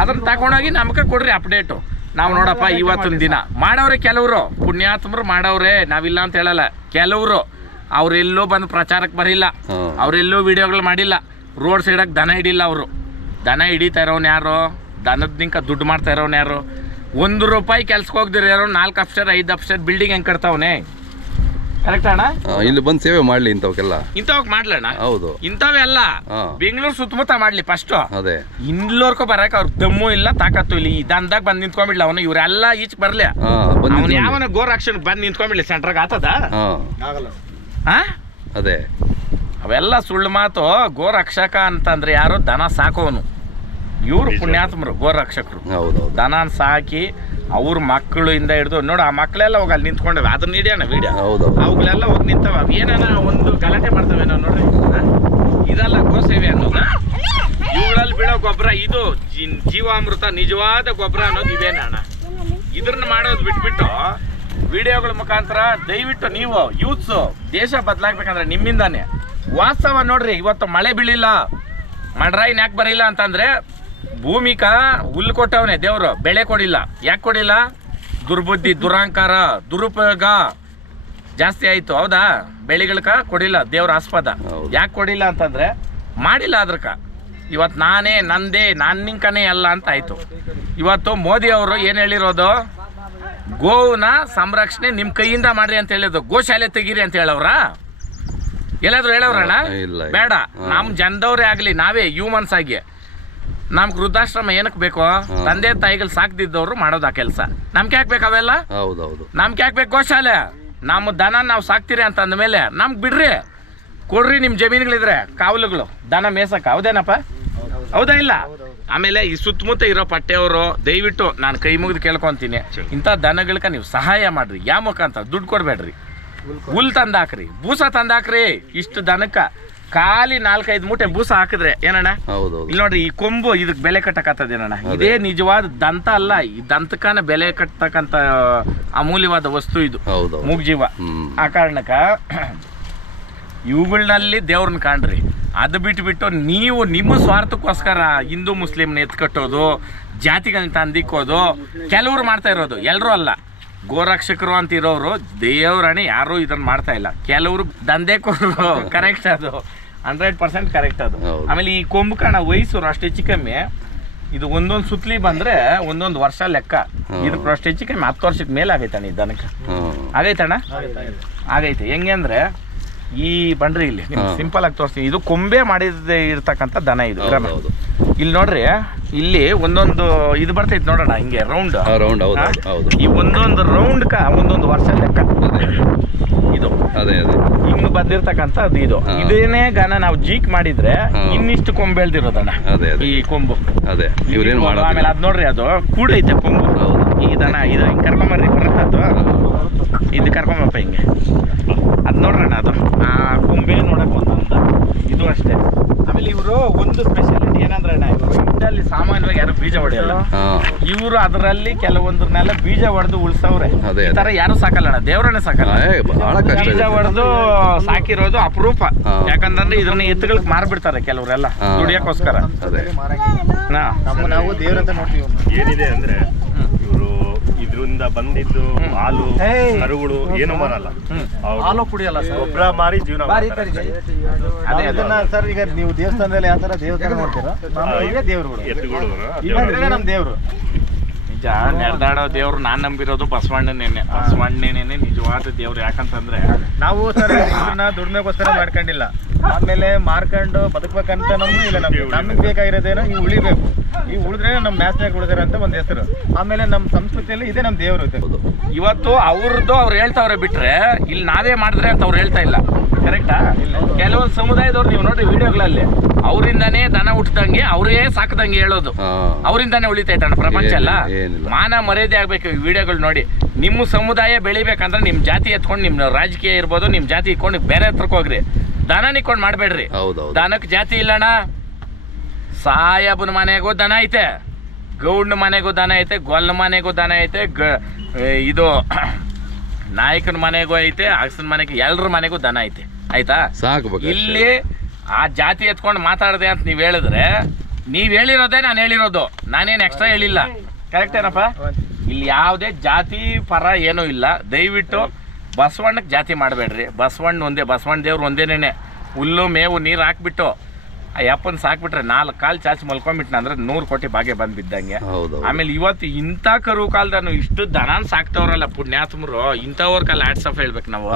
ಅದನ್ನ ತಗೊಂಡೋಗಿ ನಮ್ಗೆ ಕೊಡ್ರಿ ಅಪ್ಡೇಟು. ನಾವು ನೋಡಪ್ಪ ಇವತ್ತಿನ ದಿನ ಮಾಡವ್ರೆ, ಕೆಲವರು ಪುಣ್ಯಾತ್ಮರು ಮಾಡವ್ರೆ, ನಾವಿಲ್ಲ ಅಂತ ಹೇಳಲ್ಲ. ಕೆಲವರು ಅವರೆಲ್ಲೂ ಬಂದು ಪ್ರಚಾರಕ್ಕೆ ಬರಿಲ್ಲ, ಅವರೆಲ್ಲೂ ವಿಡಿಯೋಗಳು ಮಾಡಿಲ್ಲ, ರೋಡ್ ಸೈಡಾಗ ದನ ಹಿಡಿಲ್ಲ. ಅವರು ದನ ಹಿಡಿತಾ ಇರೋನು ಯಾರು? ದನದ ನಿಂಕ ದುಡ್ಡು ಮಾಡ್ತಾ ಇರೋನು ಯಾರು? ₹1 ಕೆಲ್ಸಕ್ಕೆ ಹೋಗ್ದಿರ ಯಾರು 4 ಅಪ್ಸ್ಟೇರ್ 5 ಅಪ್ಸ್ಟೇರ್ ಬಿಲ್ಡಿಂಗ್ ಹೆಂಗೆ ಕಟ್ತಾವನೆ, ಕರೆಕ್ಟ್ ಅಣ್ಣ? ಇಲ್ಲಿ ಬಂದು ಸೇವೆ ಮಾಡ್ಲಿ ಇಂಥವಕ್ಕೆಲ್ಲ. ಇಂಥವಕ್ ಮಾಡ್ಲಣ್ಣ. ಹೌದು, ಇಂಥವೇ ಅಲ್ಲ, ಬೆಂಗಳೂರು ಸುತ್ತಮುತ್ತ ಮಾಡ್ಲಿ ಫಸ್ಟ್. ಅದೇ ಇಲ್ಲೋರ್ಕೊ ಬರಕ್ ಅವ್ರ ದಮ್ಮು ಇಲ್ಲ, ತಾಕತ್ತು ಇಲ್ಲ. ಈ ದಂದಾಗ ಬಂದು ನಿಂತ್ಕೊಂಡ್ಬಿಡ್ಲಿ ಅವನು, ಇವರೆಲ್ಲ ಈಚ್ ಬರ್ಲಿ. ಅವನು ಯಾವನ ಗೋರಕ್ಷಣೆ ಬಂದು ನಿಂತ್ಕೊಂಡ್ಬಿಡ್ಲಿ ಸೆಂಟ್ರಾಗ ಆತದ? ಆಗಲ್ಲ. ಅದೇ ಅವೆಲ್ಲ ಸುಳ್ಳು ಮಾತು. ಗೋರಕ್ಷಕ ಅಂತಂದ್ರೆ ಯಾರು? ದನ ಸಾಕೋನು. ಇವ್ರು ಪುಣ್ಯಾತ್ಮರು ಗೋರಕ್ಷಕರು. ದನ ಸಾಕಿ ಅವ್ರ ಮಕ್ಕಳಿಂದ ಹಿಡಿದು ನೋಡು, ಆ ಮಕ್ಕಳೆಲ್ಲ ಹೋಗಿ ಅಲ್ಲಿ ನಿಂತ್ಕೊಂಡವೆ. ಅದನ್ನ ಹಿಡಿಯೋಣ ವಿಡಿಯೋ, ಅವುಗಳೆಲ್ಲ ಹೋಗಿ ನಿಂತವ. ಏನಾನ ಒಂದು ಗಲಾಟೆ ಮಾಡ್ತವೆ ನಾವು ನೋಡ್ರಿ. ಇದೆಲ್ಲ ಗೋಸೇವೆ ಅನ್ನೋದ. ಇವುಗಳಲ್ಲಿ ಬೀಳೋ ಗೊಬ್ಬರ ಇದು ಜೀವಾಮೃತ, ನಿಜವಾದ ಗೊಬ್ಬರ ಅನ್ನೋದು ಇವೇನ ಅಣ್ಣ. ಇದ್ರನ್ನ ಮಾಡೋದು ಬಿಟ್ಬಿಟ್ಟು ವಿಡಿಯೋಗಳ ಮುಖಾಂತರ ದಯವಿಟ್ಟು ನೀವು ಯೂತ್ಸು ದೇಶ ಬದಲಾಗಬೇಕಂದ್ರೆ ನಿಮ್ಮಿಂದಾನೆ. ವಾಸ್ತವ ನೋಡ್ರಿ, ಇವತ್ತು ಮಳೆ ಬೀಳಿಲ್ಲ, ಮಡ್ರಾಯಿನ್ ಯಾಕೆ ಬರಿಲ್ಲ ಅಂತಂದ್ರೆ ಭೂಮಿಕ ಹುಲ್ಲು ಕೊಟ್ಟವನೇ ದೇವರು, ಬೆಳೆ ಕೊಡಿಲ್ಲ. ಯಾಕೆ ಕೊಡಿಲ್ಲ? ದುರ್ಬುದ್ಧಿ, ದುರಹಂಕಾರ, ದುರುಪಯೋಗ ಜಾಸ್ತಿ ಆಯಿತು, ಹೌದಾ? ಬೆಳೆಗಳಕ ಕೊಡಿಲ್ಲ ದೇವ್ರ ಆಸ್ಪದ. ಯಾಕೆ ಕೊಡಿಲ್ಲ ಅಂತಂದ್ರೆ ಮಾಡಿಲ್ಲ ಅದ್ರಕ. ಇವತ್ತು ನಾನೇ ನಂದೇ ನನ್ನಿಂಕನೇ ಅಲ್ಲ ಅಂತ ಆಯಿತು. ಇವತ್ತು ಮೋದಿ ಅವರು ಏನು ಹೇಳಿರೋದು? ಗೋವನ್ನ ಸಂರಕ್ಷಣೆ ನಿಮ್ಮ ಕೈಯಿಂದ ಮಾಡ್ರಿ ಅಂತ ಹೇಳಿದ್ರು. ಗೋಶಾಲೆ ತೆಗೀರಿ ಅಂತ ಹೇಳವ್ರ? ಎಲ್ಲಾದ್ರೂ ಹೇಳವ್ರಣ್ಣ? ಬೇಡ. ನಮ್ಮ ಜನದವ್ರೇ ಆಗಲಿ, ನಾವೇ ಹ್ಯೂಮನ್ಸ್ ಆಗಿ ನಮ್ಗೆ ವೃದ್ಧಾಶ್ರಮ ಏನಕ್ಕೆ ಬೇಕು? ತಂದೆ ತಾಯಿಗಳು ಸಾಕ್ದಿದ್ದವ್ರು ಮಾಡೋದು ಆ ಕೆಲಸ. ನಮ್ಗೆ ಯಾಕೆ ಬೇಕು ಅವೆಲ್ಲ? ನಮ್ಗೆ ಯಾಕೆ ಬೇಕು ಗೋಶಾಲೆ? ನಮ್ಮ ದನ ನಾವು ಸಾಕ್ತೀರಿ ಅಂತ ಅಂದಮೇಲೆ ನಮ್ಗೆ ಬಿಡ್ರಿ, ಕೊಡ್ರಿ ನಿಮ್ಮ ಜಮೀನುಗಳಿದ್ರೆ ಕಾವಲುಗಳು ದನ ಮೇಸಕ್ಕ. ಹೌದೇನಪ್ಪ? ಹೌದಾ ಇಲ್ಲ? ಆಮೇಲೆ ಈ ಸುತ್ತಮುತ್ತ ಇರೋ ಪಟ್ಟೆಯವರು ದಯವಿಟ್ಟು ನಾನು ಕೈ ಮುಗಿದು ಕೇಳ್ಕೊತೀನಿ, ಇಂಥ ದನಗಳಕ ನೀವು ಸಹಾಯ ಮಾಡ್ರಿ. ಯಾವ ಮುಖಾಂತರ? ದುಡ್ಡು ಕೊಡಬೇಡ್ರಿ, ಹುಲ್ ತಂದಾಕ್ರಿ, ಬೂಸ ತಂದಾಕ್ರಿ. ಇಷ್ಟು ದನಕ್ಕ ಖಾಲಿ 4-5 ಮೂಟೆ ಬೂಸ ಹಾಕಿದ್ರೆ ಏನಣ್ಣ? ಇಲ್ಲಿ ನೋಡ್ರಿ, ಈ ಕೊಂಬು ಇದಕ್ಕೆ ಬೆಲೆ ಕಟ್ಟಕತ್ತದೇನಣ್ಣ? ಇದೇ ನಿಜವಾದ ದಂತ ಅಲ್ಲ, ಈ ದಂತಕ್ಕನ ಬೆಲೆ ಕಟ್ಟತಕ್ಕಂಥ ಅಮೂಲ್ಯವಾದ ವಸ್ತು ಇದು, ಮೂಗ್ಜೀವ. ಆ ಕಾರಣಕ್ಕ ಇವುಗಳನ್ನಲ್ಲಿ ದೇವ್ರನ್ನ ಕಾಣ್ರಿ. ಅದು ಬಿಟ್ಬಿಟ್ಟು ನೀವು ನಿಮ್ಮ ಸ್ವಾರ್ಥಕ್ಕೋಸ್ಕರ ಹಿಂದೂ ಮುಸ್ಲಿಮ್ನ ಎತ್ಕಟ್ಟೋದು, ಜಾತಿಗಳನ್ನ ತಂದಿಕ್ಕೋದು ಕೆಲವರು ಮಾಡ್ತಾ ಇರೋದು, ಎಲ್ಲರೂ ಅಲ್ಲ. ಗೋರಕ್ಷಕರು ಅಂತ ಇರೋರು ದೇವ್ರಣೆ ಯಾರು ಇದನ್ನ ಮಾಡ್ತಾ ಇಲ್ಲ. ಕೆಲವರು ದಂಧೆಕೋರರು, ಕರೆಕ್ಟ್ ಅದು, 100% ಕರೆಕ್ಟ್ ಅದು. ಆಮೇಲೆ ಈ ಕೊಂಬು ಕಾಣ ವಯಸ್ಸು ಅಷ್ಟು ಹೆಚ್ಚು ಕಮ್ಮಿ. ಇದು ಒಂದೊಂದು ಸುತ್ತಲಿ ಬಂದ್ರೆ ಒಂದೊಂದು ವರ್ಷ ಲೆಕ್ಕ. ಇದಕ್ಕೆ ಅಷ್ಟು ಹೆಚ್ಚು ಕಮ್ಮಿ 10 ವರ್ಷಕ್ಕೆ ಮೇಲೆ ಆಗೈತಣ್ಣ. ಈ ದನಕ್ಕೆ ಆಗೈತಣ್ಣ? ಆಗೈತೆ. ಹೆಂಗೆ ಅಂದ್ರೆ ಈ ಬಂಡ್ರಿ ಇಲ್ಲಿ ಸಿಂಪಲ್ ಆಗಿ ತೋರಿಸ್ತೀನಿ. ಇದು ಕೊಂಬೆ ಮಾಡಿದ ಇರ್ತಕ್ಕಂಥ ದನ ಇದು. ಇಲ್ಲಿ ನೋಡ್ರಿ, ಇಲ್ಲಿ ಒಂದೊಂದು ಇದು ಬರ್ತೈತಿ ನೋಡೋಣ, ಹಿಂಗೆ ರೌಂಡ್. ಈ ಒಂದೊಂದು ರೌಂಡ್ಕ ಒಂದೊಂದು ವರ್ಷ ಲೆಕ್ಕ ಇದು. ಹಿಂಗ್ ಬಂದಿರ್ತಕ್ಕಂಥದ್ದು ಇದು. ಇದೇನೇ ಗಾನ ನಾವು ಜೀಕ್ ಮಾಡಿದ್ರೆ ಇನ್ನಿಷ್ಟು ಕೊಂಬೆ ಬೆಳ್ದಿರೋದಣ್ಣ ಈ ಕೊಂಬು. ಆಮೇಲೆ ಅದ್ ನೋಡ್ರಿ, ಅದು ಕೂಡೈತೆ ಕೊಂಬು. ಈ ದನ ಇದು ಹಿಂಗೆ ಕರ್ಕೊಂಬರ್ರಿ, ಬರುತ್ತದು ಇದು ಕರ್ಕೊಂಬಪ್ಪ ಹಿಂಗೆ. ಅದು ನೋಡ್ರಣ್ಣ, ಅದು ಆ ಕೊಂಬೆ ನೋಡಕ್ ಒಂದೊಂದು ಇದು ಅಷ್ಟೇ. ಆಮೇಲೆ ಇವರು ಒಂದು ಸ್ಪೆಷಾಲಿಟಿ ಏನಂದ್ರೆ ಅಣ್ಣ, ಇವರು ಇಂಡಲ್ಲಿ ಸಾಮಾನ್ಯವಾಗಿ ಯಾರು ಬೀಜ ಹೊಡೆಯಲ್ಲ. ಇವರು ಅದರಲ್ಲಿ ಕೆಲವೊಂದನ್ನೆಲ್ಲ ಬೀಜ ಹೊಡೆದು ಉಳಿಸವ್ರೆ. ಈ ತರ ಯಾರು ಸಾಕಲ್ಲ ಅಣ್ಣ, ದೇವ್ರನ್ನೇ ಸಾಕಲ್ಲ. ಬೀಜ ಹೊಡೆದು ಸಾಕಿರೋದು ಅಪರೂಪ. ಯಾಕಂದ್ರೆ ಇದನ್ನ ಎತ್ತುಗಳಿಗೆ ಮಾರ್ಬಿಡ್ತಾರೆ ಕೆಲವರೆಲ್ಲ ದುಡಿಯಕ್ಕೋಸ್ಕರ. ನಾವು ದೇವ್ರಂತ ನೋಡ್ತೀವಿ. ಏನಿದೆ ಅಂದ್ರೆ ಇವರು ಇದರಿಂದ ಬಂದಿದ್ದು ಹಾಲು ಕರುಗಳು ಏನು ಬರಲ್ಲ, ಹಾಲು ಕುಡಿಯಲ್ಲ ಸರ್, ಗೊಬ್ಬರ ಮಾರಿ ಜೀವನ ಮಾಡ್ತಾರೆ. ಸರ್ ಈಗ ನೀವು ದೇವಸ್ಥಾನದಲ್ಲಿ ಯಾವ ತರ ದೇವಸ್ಥಾನ ನೋಡ್ತೀರಾ, ದೇವ್ರುಗಳು ಎತ್ತುಗಳು ನಮ್ ದೇವ್ರು. ನಿಜ ನಡೆದಾಡೋ ದೇವ್ರು ನಾನ್ ನಂಬಿರೋದು ಬಸವಣ್ಣನೇನೆ. ಬಸವಣ್ಣನೇನೆ ನಿಜವಾದ ದೇವ್ರು. ಯಾಕಂತಂದ್ರೆ ನಾವು ಸರ್ ದುಡಿಮೆಗೋಸ್ಕರ ಮಾಡ್ಕೊಂಡಿಲ್ಲ, ಆಮೇಲೆ ಮಾರ್ಕೊಂಡು ಬದುಕ್ಬೇಕಂತ ನಮ್ಗೆ ಇಲ್ಲ, ನಮಗೆ ಬೇಕಾಗಿರೋದೇನೋ ಇವು ಉಳಿಬೇಕು, ಈ ಉಳಿದ್ರೆ ನಮ್ಮ ನ್ಯಾಷನಲ್ ಉಳಿದಾರೆ ಅಂತ ಒಂದು ಹೆಸರು. ಆಮೇಲೆ ನಮ್ಮ ಸಂಸ್ಕೃತಿಯಲ್ಲಿ ಇದೆ ನಮ್ಮ ದೇವರು ಇದೆ. ಇವತ್ತು ಅವ್ರದ್ದು ಅವ್ರು ಹೇಳ್ತಾವ್ರೆ ಬಿಟ್ರೆ ಇಲ್ಲಿ ನಾವೇ ಮಾಡಿದ್ರೆ ಅಂತ ಅವ್ರು ಹೇಳ್ತಾ ಇಲ್ಲ. ಕರೆಕ್ಟಾ? ಕೆಲವೊಂದು ಸಮುದಾಯದವ್ರು ನೀವು ನೋಡಿ ವಿಡಿಯೋಗಳಲ್ಲಿ ಅವರಿಂದಾನೇ ದನ ಹುಟ್ಟದಂಗೆ ಅವರೇ ಸಾಕದಂಗೆ ಹೇಳೋದು, ಅವರಿಂದಾನೇ ಉಳಿತೈತಣ್ಣ ಪ್ರಪಂಚ ಎಲ್ಲ. ಮಾನ ಮರ್ಯಾದೆ ಆಗ್ಬೇಕು ಈ ವಿಡಿಯೋಗಳು ನೋಡಿ. ನಿಮ್ಮ ಸಮುದಾಯ ಬೆಳಿಬೇಕಂದ್ರೆ ನಿಮ್ಮ ಜಾತಿ ಎತ್ಕೊಂಡು, ನಿಮ್ಮ ರಾಜಕೀಯ ಇರ್ಬೋದು, ನಿಮ್ಮ ಜಾತಿ ಇಟ್ಕೊಂಡು ಬೇರೆ ಹತ್ರಕ್ಕೆ ಹೋಗ್ರಿ. ದನ ನಿಕ್ಕೊಂಡು ಮಾಡಬೇಡ್ರಿ. ದನಕ್ಕೆ ಜಾತಿ ಇಲ್ಲಣ್ಣ. ಸಾಯಬ್ಬನ ಮನೆಗೂ ದನ ಐತೆ, ಗೌಡ್ನ ಮನೆಗೂ ದನ ಐತೆ, ಗೊಲ್ಲ ಮನೆಗೂ ದನ ಐತೆ, ಇದು ನಾಯಕನ ಮನೆಗೂ ಐತೆ, ಅಗಸನ ಮನೆಗೆ ಎಲ್ಲರ ಮನೆಗೂ ದನ ಐತೆ. ಆಯ್ತಾ? ಇಲ್ಲಿ ಆ ಜಾತಿ ಎತ್ಕೊಂಡು ಮಾತಾಡದೆ ಅಂತ ನೀವು ಹೇಳಿದ್ರೆ, ನೀವು ಹೇಳಿರೋದೇ ನಾನು ಹೇಳಿರೋದು, ನಾನೇನು ಎಕ್ಸ್ಟ್ರಾ ಹೇಳಿಲ್ಲ. ಕರೆಕ್ಟ್ ಏನಪ್ಪ? ಇಲ್ಲಿ ಯಾವುದೇ ಜಾತಿ ಪರ ಏನೂ ಇಲ್ಲ. ದಯವಿಟ್ಟು ಬಸವಣ್ಣಕ್ಕೆ ಜಾತಿ ಮಾಡಬೇಡ್ರಿ. ಬಸವಣ್ಣ ಒಂದೇ, ಬಸವಣ್ಣ ದೇವ್ರು ಒಂದೇನೇ. ಹುಲ್ಲು ಮೇವು ನೀರು ಹಾಕ್ಬಿಟ್ಟು ಆ ಯಪ್ಪನ ಸಾಕ್ಬಿಟ್ರೆ 4 ಕಾಲು ಚಾಚಿ ಮಲ್ಕೊಂಡ್ಬಿಟ್ನ ಅಂದ್ರೆ 100 ಕೋಟಿ ಭಾಗ್ಯ ಬಂದು ಬಿದ್ದಂಗೆ. ಆಮೇಲೆ ಇವತ್ತು ಇಂಥ ಕರು ಕಾಲದನ್ನು ಇಷ್ಟು ದನಾನ್ ಸಾಕ್ತವ್ರಲ್ಲ ಪುಣ್ಯಾತ್ಮರು, ಇಂಥವ್ರ ಕಾಲ ಹ್ಯಾಟ್ಸ್ ಆಫ್ ಹೇಳ್ಬೇಕು ನಾವು.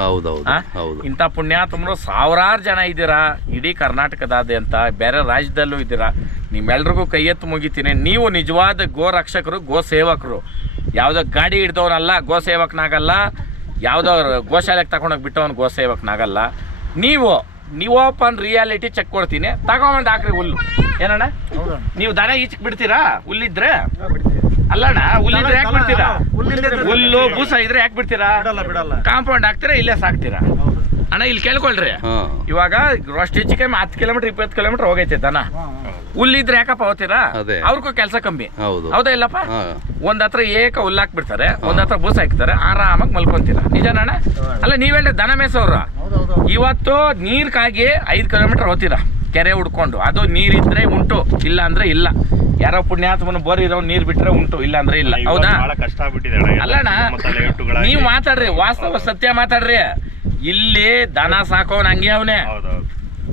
ಇಂಥ ಪುಣ್ಯಾತ್ಮರು ಸಾವಿರಾರು ಜನ ಇದ್ದೀರಾ ಇಡೀ ಕರ್ನಾಟಕದಾದ್ಯಂತ, ಬೇರೆ ರಾಜ್ಯದಲ್ಲೂ ಇದ್ದೀರಾ. ನಿಮ್ಮೆಲ್ರಿಗೂ ಕೈ ಎತ್ತು ಮುಗಿತೀನಿ. ನೀವು ನಿಜವಾದ ಗೋ ರಕ್ಷಕರು, ಗೋ ಸೇವಕರು. ಯಾವುದೋ ಗಾಡಿ ಹಿಡ್ದವನಲ್ಲ ಗೋ ಸೇವಕನಾಗಲ್ಲ, ಯಾವುದೋ ಗೋಶಾಲೆಗೆ ತಗೊಂಡೋಗಿ ಬಿಟ್ಟವನು ಗೋ ಸೇವಕನಾಗಲ್ಲ. ನೀವು ಓಪನ್ ರಿಯಾಲಿಟಿ ಚೆಕ್ ಕೊಡ್ತೀನಿ, ತಗೊಂಬಂದು ಹಾಕ್ರಿ ಹುಲ್ಲು. ಏನಣ್ಣ, ನೀವು ದನ ಈಚಕ್ ಬಿಡ್ತೀರಾ? ಹುಲ್ಲಿದ್ರೆ ಅಲ್ಲಣ್ಣ, ಹುಲ್ಲಿದ್ರೆ ಯಾಕೆ ಬಿಡ್ತೀರಾ? ಹುಲ್ಲು ಬೂಸ ಇದ್ರೆ ಯಾಕೆ ಬಿಡ್ತೀರಾ? ಕಾಂಪೌಂಡ್ ಹಾಕ್ತೀರಾ, ಇಲ್ಲೇ ಸಾಕ್ತೀರಾ ಅಣ್ಣ. ಇಲ್ಲಿ ಕೇಳ್ಕೊಳ್ರಿ, ಇವಾಗ ಸ್ಟಿಚ್ಗೆ 10 ಕಿಲೋಮೀಟರ್ 20 ಕಿಲೋಮೀಟರ್ ಹೋಗೈತೆ ದನ. ಹುಲ್ಲಿದ್ರೆ ಯಾಕಪ್ಪ ಹೋಗ್ತೀರಾ? ಅವ್ರಿಗೂ ಕೆಲಸ ಕಮ್ಮಿ, ಹೌದಾ ಇಲ್ಲಪ್ಪ? ಒಂದ್ ಹತ್ರ ಏಕ ಹುಲ್ಲು ಹಾಕ್ಬಿಡ್ತಾರೆ, ಒಂದ್ ಹತ್ರ ಬೂಸ ಹಾಕ್ತಾರೆ, ಆರಾಮಾಗಿ ಮಲ್ಕೊಂತೀರಾ. ನಿಜಾನ? ಅಲ್ಲ ನೀವ್ ಹೇಳ್ರಿ ದನ ಮೇಸವ್ರ ಇವತ್ತು ನೀರ್ಗಾಗಿ 5 ಕಿಲೋಮೀಟರ್ ಹೋಗ್ತೀರಾ ಕೆರೆ ಹುಡ್ಕೊಂಡು. ಅದು ನೀರಿದ್ರೆ ಉಂಟು, ಇಲ್ಲ ಅಂದ್ರೆ ಇಲ್ಲ. ಯಾರೋ ಪುಣ್ಯಾತ್ಮನ ಬೋರ್ ಇರೋ ನೀರ್ ಬಿಟ್ರೆ ಉಂಟು, ಇಲ್ಲ ಅಂದ್ರೆ ಇಲ್ಲ. ಹೌದಾ? ಅಲ್ಲಣ್ಣ, ನೀವ್ ಮಾತಾಡ್ರಿ, ವಾಸ್ತವ ಸತ್ಯ ಮಾತಾಡ್ರಿ. ಇಲ್ಲಿ ದನ ಸಾಕೋನ್ ಹಂಗೆ ಅವನೇ,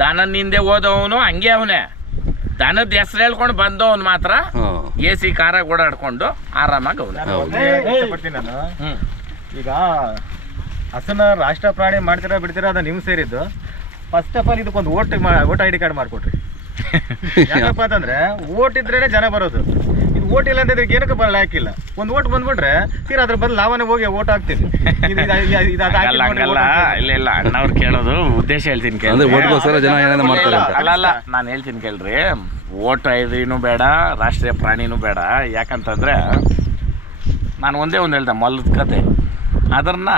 ದನನಿಂದೆ ಹೋದವನು ಹಂಗೆ ಅವನೇ. ದನದ ಹೆಸರು ಹೇಳ್ಕೊಂಡು ಬಂದವನು ಮಾತ್ರ AC ಕಾರಾಗ ಓಡಾಡ್ಕೊಂಡು ಆರಾಮಾಗಿ ಅವನೇ. ಈಗ ಹಸನ ರಾಷ್ಟ್ರ ಪ್ರಾಣಿ ಮಾಡ್ತೀರಾ ಬಿಡ್ತೀರಾ ಅದು ನಿಮ್ಗೆ ಸೇರಿದ್ದು. ಫಸ್ಟ್ ಆಫ್ ಆಲ್ ಇದಕ್ಕೊಂದು ವೋಟ್ ID ಕಾರ್ಡ್ ಮಾಡಿಕೊಡ್ರಿ. ಯಾಕಪ್ಪ ಅಂತಂದ್ರೆ ಓಟ್ ಇದ್ರೇನೆ ಜನ ಬರೋದು. ಇದು ಓಟ್ ಇಲ್ಲ ಅಂತ ಏನಕ್ಕೆ ಬರಲ್ಲ, ಹಾಕಿಲ್ಲ. ಒಂದು ಓಟ್ ಬಂದ್ಬಿಟ್ರೆ ತೀರಾ ಅದ್ರ ಬದಲು ನಾವೇ ಹೋಗಿ ಓಟ್ ಹಾಕ್ತೀವಿ. ಇಲ್ಲ ಅಣ್ಣವ್ರು ಕೇಳೋದು ಉದ್ದೇಶ ಹೇಳ್ತೀನಿ ಅಲ್ಲ, ನಾನು ಹೇಳ್ತೀನಿ ಕೇಳ್ರಿ. ವೋಟ್ ಐಡಿನೂ ಬೇಡ, ರಾಷ್ಟ್ರೀಯ ಪ್ರಾಣಿನೂ ಬೇಡ. ಯಾಕಂತಂದ್ರೆ ನಾನು ಒಂದೇ ಒಂದು ಹೇಳ್ದೆ ಮೊಲದ ಕತೆ, ಅದನ್ನ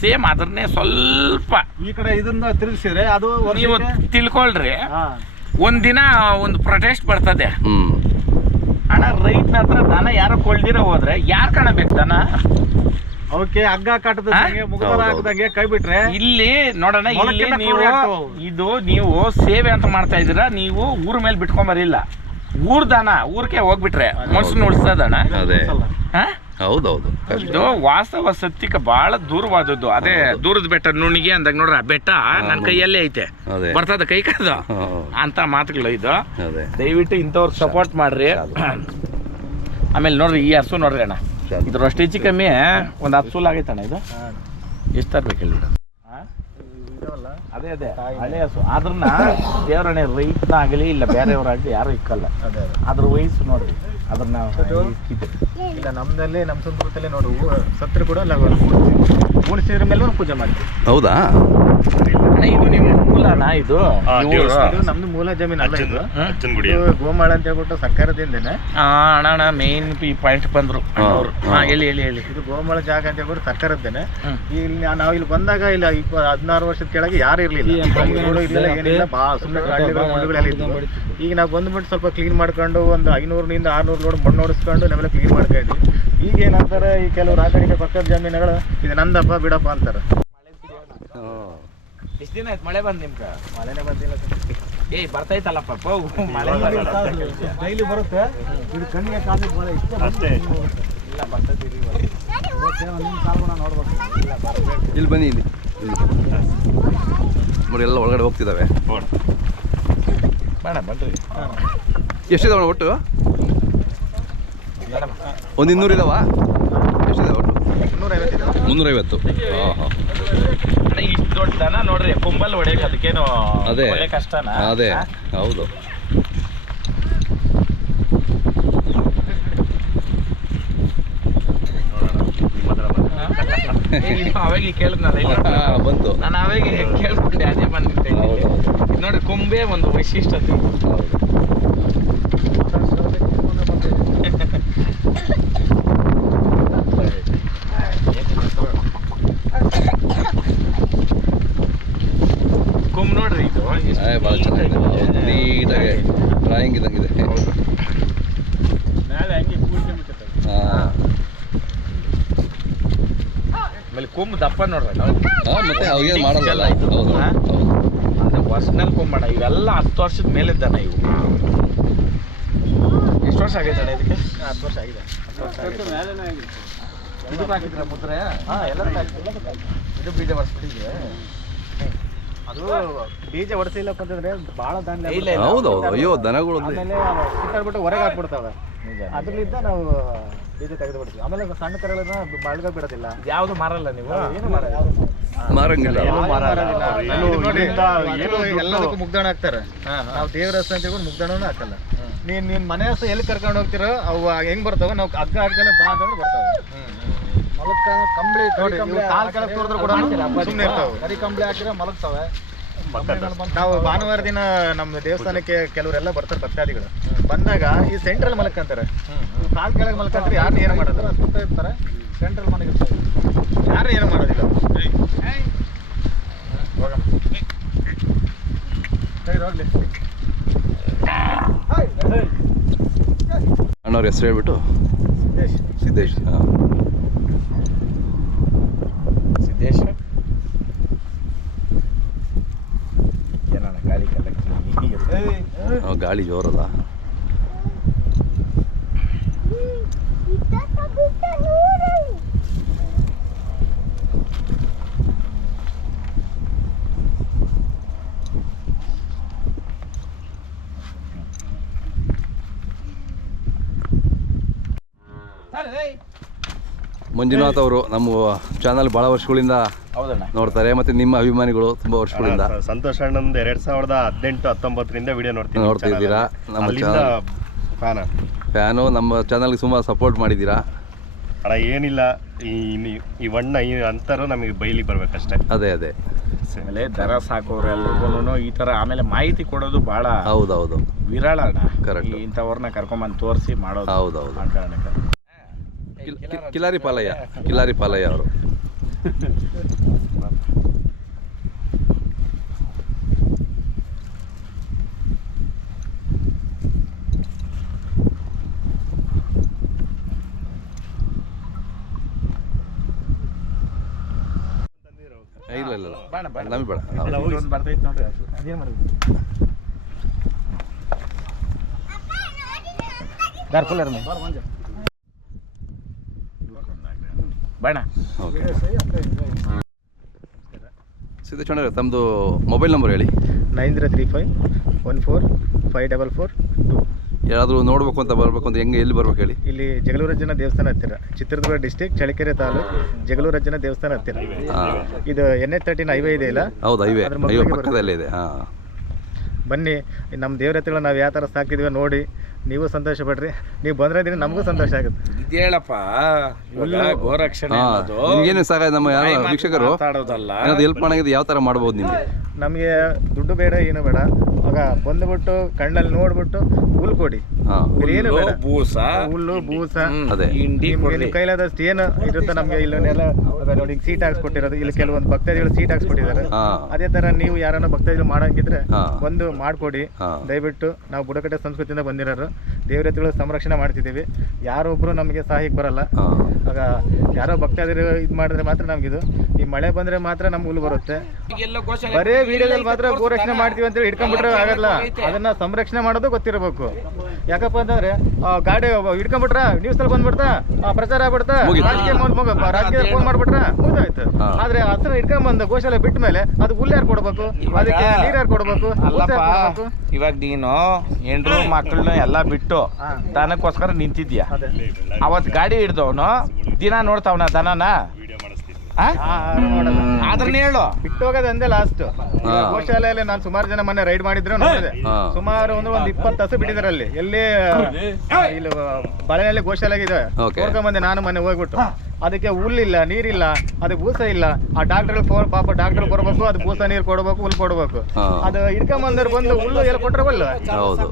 ಸೇಮ್ ಅದನ್ನೇ ಸ್ವಲ್ಪ ಈ ಕಡೆ ಇದನ್ನ ತಿರುಗಿಸಿದ್ರೆ ಅದು ನೀವು ತಿಳ್ಕೊಳ್ರಿ. ಒಂದಿನ ಒಂದು ಪ್ರೊಟೆಸ್ಟ್ ಬರ್ತದೆ ಅಣ್ಣ, ರೈತನ ಹತ್ರ ದನ ಯಾರು ಕೊಳ್ಳದಿರೋ ಹೋದ್ರೆ ಯಾರು ಕಾಣಬೇಕು ದನ? ಅವಕ್ಕೆ ಹಗ್ಗ ಕಟ್ಟದಂಗೆ ಮುಖದ ಹಾಕದಂಗೆ ಕೈ ಬಿಟ್ರೆ ಇಲ್ಲಿ ನೋಡೋಣ. ಇದು ನೀವು ಸೇವೆ ಅಂತ ಮಾಡ್ತಾ ಇದ್ದೀರಾ, ನೀವು ಊರ ಮೇಲೆ ಬಿಟ್ಕೊಂಬರಿಲ್ಲ. ಊರ್ ದನ ಊರ್ಕೆ ಹೋಗ್ಬಿಟ್ರೆ ಮನುಷ್ಯನ ಉಳಿಸ್ತದಣ್ಣ. ಹೌದೌದು, ಇದು ವಾಸ್ತವ ಸತ್ಯಕ್ಕೆ ಬಹಳ ದೂರವಾದದ್ದು. ಅದೇ ದೂರದ ಬೆಟ್ಟ ನುಣಿಗೆ ಅಂದಾಗ ನೋಡ್ರಿ, ಆ ಬೆಟ್ಟ ನನ್ನ ಕೈಯಲ್ಲೇ ಐತೆ, ಬರ್ತದ ಕೈ ಕಾದ ಅಂತ ಮಾತುಗಳು ಇದು. ದಯವಿಟ್ಟು ಇಂಥವ್ರು ಸಪೋರ್ಟ್ ಮಾಡ್ರಿ. ಆಮೇಲೆ ನೋಡ್ರಿ ಈ ಹಸು ನೋಡ್ರಿ ಅಣ್ಣ, ಇದ್ರ ಅಷ್ಟು ಹೆಚ್ಚು ಕಮ್ಮಿ ಒಂದು 10 ಸೂಲ್ ಆಗೈತಣ್ಣ. ಇದು ಎಷ್ಟು ತರ್ಬೇಕು ಹೇಳಿ? ಅದೇ ಹಳೆ ಹಸು. ಅದ್ರನ್ನ ದೇವರಣ್ಣೆ ರೈತನ ಆಗಲಿ ಇಲ್ಲ ಬೇರೆಯವ್ರಾಗಲಿ ಯಾರು ಇಕ್ಕಲ್ಲ. ಅದ್ರ ವಯಸ್ಸು ನೋಡ್ರಿ, ಅದನ್ನ ಇಲ್ಲ ನಮ್ಮದಲ್ಲಿ ನಮ್ಮ ಸಂಸ್ಕೃತಿಯಲ್ಲಿ ನೋಡು, ಸತ್ರ ಕೂಡ ಉಳಿಸಿದ್ರ ಮೇಲೆ ಪೂಜೆ ಮಾಡ್ತೀವಿ. ಹೌದಾ? ಇದು ನಿಮ್ಮ ಮೂಲ ಅಣ್ಣ, ಇದು ನಮ್ದು ಮೂಲ ಜಮೀನು ಅಲ್ಲ. ಇದು ಗೋಮಾಳ ಅಂತ ಹೇಳ್ಬಿಟ್ಟು ಸರ್ಕಾರದಿಂದನೇ ಅಣ್ಣ ಮೇನ್ ಪಾಯಿಂಟ್ ಬಂದ್ರು. ಹೇಳಿ. ಇದು ಗೋಮಾಳ ಜಾಗ ಅಂತ ಹೇಳ್ಬಿಟ್ಟು ಸರ್ಕಾರದ್ದೇನೆ. ಇಲ್ಲಿ ನಾವು ಇಲ್ಲಿ ಬಂದಾಗ ಇಲ್ಲ 16 ವರ್ಷದ ಕೆಳಗೆ ಯಾರು ಇರ್ಲಿಲ್ಲ, ಏನಿಲ್ಲ, ಸುಮ್ಮನೆ ಇದ್ವು. ಈಗ ನಾವು ಬಂದ್ಬಿಟ್ಟು ಸ್ವಲ್ಪ ಕ್ಲೀನ್ ಮಾಡ್ಕೊಂಡು ಒಂದು 500 600 ಲೋಡ್ ಮಣ್ಣು ಹೊಡಿಸ್ಕೊಂಡು ನಾವೆಲ್ಲ ಕ್ಲೀನ್ ಮಾಡ್ಕೊಂಡ್ವಿ. ಈಗ ಏನಂತಾರೆ, ಈ ಕೆಲವರು ಆ ಕಡೆಗೆ ಪಕ್ಕದ ಜಮೀನುಗಳು ಇದು ನಂದಪ್ಪ ಬಿಡಪ್ಪ ಅಂತಾರೆ. ಎಷ್ಟು ದಿನ ಆಯ್ತು ಮಳೆ ಬಂದು ನಿಮ್ಗೆ? ಮಳೆನೇ ಬಂದಿಲ್ಲ. ಬರ್ತೈತಲ್ಲಪ್ಪ ಮಳೆ ಡೈಲಿ ಬರುತ್ತೆ. ಇದು ಕಣ್ಣಿಗೆ ಕಾಲಿಗೆ ಮಳೆ ಇಷ್ಟ ಅಷ್ಟೇ ಇಲ್ಲ ಬರ್ತೈತಿ. ನೋಡ್ಬೇಕು. ಇಲ್ಲಿ ಬನ್ನಿ, ಇಲ್ಲಿ ನೋಡಿ ಎಲ್ಲ ಒಳಗಡೆ ಹೋಗ್ತಿದ್ದಾವೆ. ಬೇಡ ಬನ್ರಿ. ಎಷ್ಟಿದಾವೆ ಒಟ್ಟು? ಒಂದು 200 ಇದಾವ? ಎಷ್ಟಿದಾವೆ ಒಟ್ಟು? 350. ಹಾಂ ಹಾಂ ಇಷ್ಟು ದೊಡ್ಡ ದನ ನೋಡ್ರಿ ಕುಂಬಲ್ ಹೊಡೆಯಕ್ಕೆ ಅದಕ್ಕೇನು ಅದೇ ಒಳ್ಳೆ ಕಷ್ಟನಾ? ಅದೇ ಹೌದು. ಅವಾಗ ಕೇಳಿದ್ನಲ್ಲ ಇಲ್ಲ ಬಂತು. ನಾನು ಅವಾಗ ಕೇಳ್ಕೊಂಡೆ ಅದೇ ಬಂದಿದ್ದೆ. ನೋಡಿ ಕೊಂಬೆ ಒಂದು ವೈಶಿಷ್ಟ್ಯತೆ. ಕೊಂಬ್ ನೋಡ್ರಿ ಇದು ಭಾಳ ಚೆನ್ನಾಗಿದೆ, ನೀಟಾಗಿ ಡ್ರಾಯಿಂಗ್ ಇದ್ದಂಗಿದೆ. ಹಾಂ ಆಮೇಲೆ ಕೊಂಬ್ ದಪ್ಪ ನೋಡ್ರಿ ಮತ್ತೆ ಅವಾಗೇನು ಮಾಡೋದಲ್ಲ. ಹೌದು ಹೌದು. ಅಂದ್ರೆ ವರ್ಷನಲ್ಲಿ ಕೊಂಬಣ ಇವೆಲ್ಲ 10 ವರ್ಷದ ಮೇಲಿದ್ದಾನ ಇವು. ಎಷ್ಟು ವರ್ಷ ಆಗೈತೆ ಅಣ್ಣ ಇದಕ್ಕೆ? 10 ವರ್ಷ ಆಗಿದೆ. 10 ವರ್ಷ ಆಗಿದೆ. ಇದು ಹಾಕಿದ್ರೆ ಮುದ್ರೆ ಎಲ್ಲ ಇದು ಬೀಜ ಬರ್ಸ್ಬಿಟ್ಟಿದೆ. ಅದು ಬೀಜ ಹೊಡೆಸಿಲ್ಲಪ್ಪ ಅಂತಂದ್ರೆ ಭಾಳ ದಾಂಡ್ಲೆ ಇಲ್ಲ ಇಲ್ಲ ಹೌದೌದು. ಅಯ್ಯೋ ದನಗಳು ಆಮೇಲೆ ಕಿತ್ತಾಡ್ಬಿಟ್ಟು ಹೊರಗೆ ಹಾಕ್ಬಿಡ್ತಾವೆ. ಅದ್ರಲ್ಲಿದ್ದ ನಾವು ಬೀಜ ತೆಗೆದು ಬಿಡ್ತೀವಿ. ಆಮೇಲೆ ಸಣ್ಣ ಕರೆಗಳನ್ನ ಬಾಳ್ಗ ಬಿಡೋದಿಲ್ಲ. ಯಾವ್ದು ಮಾರಲ್ಲ ನೀವು? ಏನು ಮಾರ ಯಾವುದು ಮಾರಂಗಿಲ್ಲ. ಎಲ್ಲದಕ್ಕೂ ಮುಗ್ದಾಣ ಹಾಕ್ತಾರೆ. ನಾವು ದೇವ್ರ ಹಸ್ತ ಅಂತ ಹೇಳ್ಬಿಟ್ಟು ಮುಗ್ದಾಣನೂ ಹಾಕಲ್ಲ. ನೀನ್ ಮನೆ ಹಸ್ತ ಎಲ್ಲಿ ಕರ್ಕೊಂಡು ಹೋಗ್ತಿರೋ ಅವು ಹೆಂಗ್ ಬರ್ತಾವ, ನಾವು ಹಗ್ಗ ಹಾಕ್ದಲ್ಲೇ ಬಾ ಅಂತಂದ್ರೆ ಬರ್ತಾವೆ. ಮಲಕ್ಕ ಕಂಬಳಿ ಕಾಲ್ ಕೆಳಗೆ ತೋರಿದ್ರು ಕೂಡ ಸುಮ್ಮನೆ ಇರ್ತಾವೆ. ಕರಿ ಕಂಬಳಿ ಹಾಕಿದ್ರೆ ಮಲಗ್ತಾವೆ. ನಾವು ಭಾನುವಾರ ದಿನ ನಮ್ಮ ದೇವಸ್ಥಾನಕ್ಕೆ ಕೆಲವರೆಲ್ಲ ಬರ್ತಾರೆ ಭಕ್ತಾದಿಗಳು. ಬಂದಾಗ ಈ ಸೆಂಟ್ರಲ್ ಮಲಕ್ಕಂತಾರೆ. ಕಾಲ್ ಕೆಳಗೆ ಮಲಕ್ಕಂತಾರೆ. ಯಾರು ಏನು ಮಾಡೋದು ಸುತ್ತ ಇರ್ತಾರೆ. ಸೆಂಟ್ರಲ್ ಮನೆಗೆ ಇರ್ತಾರೆ. ಯಾರು ಏನು ಮಾಡೋದಿಲ್ಲ. ಹೋಗ್ಲಿ ಅಣ್ಣವ್ರ ಹೆಸರು ಹೇಳ್ಬಿಟ್ಟು. ಸಿದ್ದೇಶ್. ಹಾಂ ಸಿದ್ದೇಶ ಏನಣ್ಣ ಗಾಳಿ ಕಲ್ಲಕ್ಕೆ ಗಾಳಿ ಜೋರದ. ಮಂಜುನಾಥ್ ಅವರು ನಮ್ಮ ಚಾನಲ್ ಭಾಳ ವರ್ಷಗಳಿಂದ ಹೌದಣ್ಣ ನೋಡ್ತಾರೆ, ಮತ್ತೆ ನಿಮ್ಮ ಅಭಿಮಾನಿಗಳು ತುಂಬ ವರ್ಷಗಳಿಂದ. ಸಂತೋಷ್ ಅಣ್ಣಂದು 2018-19 ವಿಡಿಯೋ ನೋಡ್ತಿದ್ದೀರಾ. ನಮ್ಮ ಫ್ಯಾನು, ನಮ್ಮ ಚಾನಲ್ಗೆ ತುಂಬ ಸಪೋರ್ಟ್ ಮಾಡಿದ್ದೀರಾ ಅಣ್ಣ. ಏನಿಲ್ಲ, ಈ ವಣ್ಣ ಈ ಅಂತಾರು ನಮಗೆ ಬೈಲಿ ಬರ್ಬೇಕಷ್ಟೇ. ಅದೇ ಅದೇ. ಆಮೇಲೆ ದನ ಸಾಕೋರೆಲ್ರಿಗೂ ಈ ತರ ಆಮೇಲೆ ಮಾಹಿತಿ ಕೊಡೋದು ಬಹಳ ಹೌದೌದು ವಿರಳ ಅಣ್ಣ. Correct. ಇಂಥವ್ರನ್ನ ಕರ್ಕೊಂಬಂದು ತೋರಿಸಿ ಮಾಡೋದು. ಹೌದೌದು. ಆ ಕಾರಣಕ್ಕೆ ಕಿಲಾರಿ ಪಾಲಯ್ಯ ಅವರು. ಇಲ್ಲ ಇಲ್ಲ ನಮಗೆ ಬೇಡ. ಬರ್ತೈತೆ ನೋಡ್ರಿ. ಅದೇನು ಮಾಡೋದು ಬೇಡ. ಓಕೆ ಸಿದ್ದೇಶ್ ಅಣ್ಣ, ತಮ್ಮದು ಮೊಬೈಲ್ ನಂಬರ್ ಹೇಳಿ. 9335145442. ಯಾರಾದರೂ ನೋಡಬೇಕು ಅಂತ ಬರಬೇಕು ಅಂತ ಎಲ್ಲಿ ಬರ್ಬೇಕು ಹೇಳಿ? ಇಲ್ಲಿ ಜಗಳೂರಜ್ಜನ ದೇವಸ್ಥಾನ ಹತ್ತಿರ, ಚಿತ್ರದುರ್ಗ ಡಿಸ್ಟಿಕ್, ಚಳ್ಳಕೆರೆ ತಾಲೂಕು, ಜಗಳೂರಜ್ಜನ ದೇವಸ್ಥಾನ ಹತ್ತಿರ. ಇದು NH13 ಹೈವೇ ಇದೆ ಇಲ್ಲ? ಹೌದು, ಹೈವೇ ಪಕ್ಕದಲ್ಲೇ ಇದೆ. ಹಾಂ ಬನ್ನಿ, ನಮ್ಮ ದೇವ್ರ ಹತ್ರ ನಾವು ಯಾವ ಥರ ಸಾಕ್ತಿದ್ದೀವಿ ನೋಡಿ, ನೀವು ಸಂತೋಷ ಪಡ್ರಿ. ನೀವು ಬಂದ್ರೆ ದಿನ ನಮಗೂ ಸಂತೋಷ ಆಗುತ್ತೆ. ಇದೇಳಪ್ಪ ಗೋರಕ್ಷಣೆ ನಿಮ್ಗೇನು ಸಾಕ, ನಮ್ಮ ಯಾರು ವೀಕ್ಷಕರು ಮಾತಾಡೋದಲ್ಲ, ಏನಾದ್ರು ಹೆಲ್ಪ್ ಮಾಡೋದು ಯಾವ ಥರ ಮಾಡ್ಬೋದು ನಿಮಗೆ? ನಮಗೆ ದುಡ್ಡು ಬೇಡ, ಏನು ಬೇಡ. ಆಗ ಬಂದುಬಿಟ್ಟು ಕಣ್ಣಲ್ಲಿ ನೋಡ್ಬಿಟ್ಟು ಹುಲ್ಲು ಕೊಡಿ. ಏನು ಬೇಡ, ಬೂಸ, ಹುಲ್ಲು ಬೂಸ, ಅದೇ ನಿಮ್ಗೆ ಕೈಲಾದಷ್ಟು ಏನು ಇರುತ್ತೆ. ನಮಗೆ ಇಲ್ಲೆಲ್ಲ ನೋಡಿ ಸೀಟ್ ಹಾಕ್ಸ್ಕೊಟ್ಟಿರೋದು, ಇಲ್ಲಿ ಕೆಲವೊಂದು ಭಕ್ತಾದಿಗಳು ಸೀಟ್ ಹಾಕ್ಸ್ಕೊಟ್ಟಿದ್ದಾರೆ. ಅದೇ ತರ ನೀವು ಯಾರನ್ನ ಭಕ್ತಾದಿಗಳು ಮಾಡಂಗಿದ್ರೆ ಬಂದು ಮಾಡ್ಕೊಡಿ ದಯವಿಟ್ಟು. ನಾವು ಬುಡಕಟ್ಟೆ ಸಂಸ್ಕೃತಿಯಿಂದ ಬಂದಿರೋರು, ದೇವ್ರ ಎತ್ತುಗಳು ಸಂರಕ್ಷಣೆ ಮಾಡ್ತಿದ್ದೀವಿ. ಯಾರೊಬ್ರು ನಮಗೆ ಸಹಾಯಕ್ಕೆ ಬರಲ್ಲ. ಆಗ ಯಾರೋ ಭಕ್ತಾದಿಗಳು ಇದು ಮಾಡಿದ್ರೆ ಮಾತ್ರ ನಮ್ಗಿದು. ಈ ಮಳೆ ಬಂದ್ರೆ ಮಾತ್ರ ನಮ್ಗೆ ಹುಲ್ಲು ಬರುತ್ತೆ. ಬರೇ ವಿಡಿಯೋದಲ್ಲಿ ಮಾತ್ರ ಗೋರಕ್ಷಣೆ ಮಾಡ್ತೀವಿ ಅಂತೇಳಿ ಇಟ್ಕೊಂಡ್ಬಿಟ್ರೆ ಆಗಲ್ಲ. ಅದನ್ನ ಸಂರಕ್ಷಣೆ ಮಾಡೋದು ಗೊತ್ತಿರಬೇಕು. ಯಾಕಂದ್ರೆ ಯಾಕಪ್ಪ ಅಂತಂದ್ರೆ ಗಾಡಿ ಹಿಡ್ಕೊಂಡ್ಬಿಟ್ರ ನ್ಯೂಸ್ ಅಲ್ಲಿ ಬಂದ್ಬಿಡ್ತಾ ಪ್ರಚಾರ ಆಗ್ಬಿಡ್ತಾ ಮುಗೀತು. ರಾಜಕೀಯ ಫೋನ್ ಮಾಡ್ಬಿಟ್ರ ಮುಗ್ದಾಯ್ತು. ಆದ್ರೆ ಹತ್ರ ಹಿಡ್ಕೊಂಡ್ಬಂದು ಗೋಶಾಲೆ ಬಿಟ್ಟ ಮೇಲೆ ಅದು ಹುಲ್ಲು ಯಾರು ಕೊಡ್ಬೇಕು, ಅದಕ್ಕೆ ನೀರ್ ಯಾರು ಕೊಡ್ಬೇಕು, ಊಟ ಅಲ್ಲಪ್ಪ ಯಾರ್ ಕೊಡ್ಬೇಕು? ಇವಾಗ ನೀನು ಹೆಂಡ್ರು ಮಕ್ಕಳನ್ನ ಎಲ್ಲ ಬಿಟ್ಟು ದನಕ್ಕೋಸ್ಕರ ನಿಂತಿದ್ಯಾ. ಅವತ್ತು ಗಾಡಿ ಹಿಡ್ದವನು ದಿನ ನೋಡ್ತಾವನ ದನನ ವಿಡಿಯೋ ಮಾಡಿಸ್ತೀನಿ. ನೋಡಲ್ಲ. ಅದನ್ನ ಹೇಳು. ಬಿಟ್ಟು ಹೋಗೋದು ಅಂದೆ ಲಾಸ್ಟ್. ಗೋಶಾಲೆಯಲ್ಲಿ ನಾನು ಸುಮಾರು ಜನ ಮೊನ್ನೆ ರೈಡ್ ಮಾಡಿದ್ರು ನೋಡಿದೆ. ಸುಮಾರು ಒಂದು 20 ಹಸು ಬಿಟ್ಟಿದ್ದಾರೆ ಅಲ್ಲಿ. ಎಲ್ಲಿ ಇಲ್ಲಿ ಬಳೆಯಲ್ಲಿ ಗೋಶಾಲೆ ಇದೆ. Okay. ಬಂದೆ ನಾನು ಮೊನ್ನೆ ಹೋಗ್ಬಿಟ್ಟು. ಅದಕ್ಕೆ ಹುಲ್ಲಿಲ್ಲ, ನೀರಿಲ್ಲ, ಅದಕ್ಕೆ ಬೂಸ ಇಲ್ಲ. ಆ ಡಾಕ್ಟರ್ ಫೋನ್ ಪಾಪ ಡಾಕ್ಟರ್ ಬರ್ಬೇಕು, ಅದು ಬೂಸ ನೀರು ಕೊಡ್ಬೇಕು, ಹುಲ್ಲು ಕೊಡ್ಬೇಕು. ಅದು ಹಿಡ್ಕೊಂಬಂದ್ರೆ ಬಂದು ಹುಲ್ಲು ಎಲ್ಲ ಕೊಟ್ರೆ ಬಲ್ಲ. ಹೌದು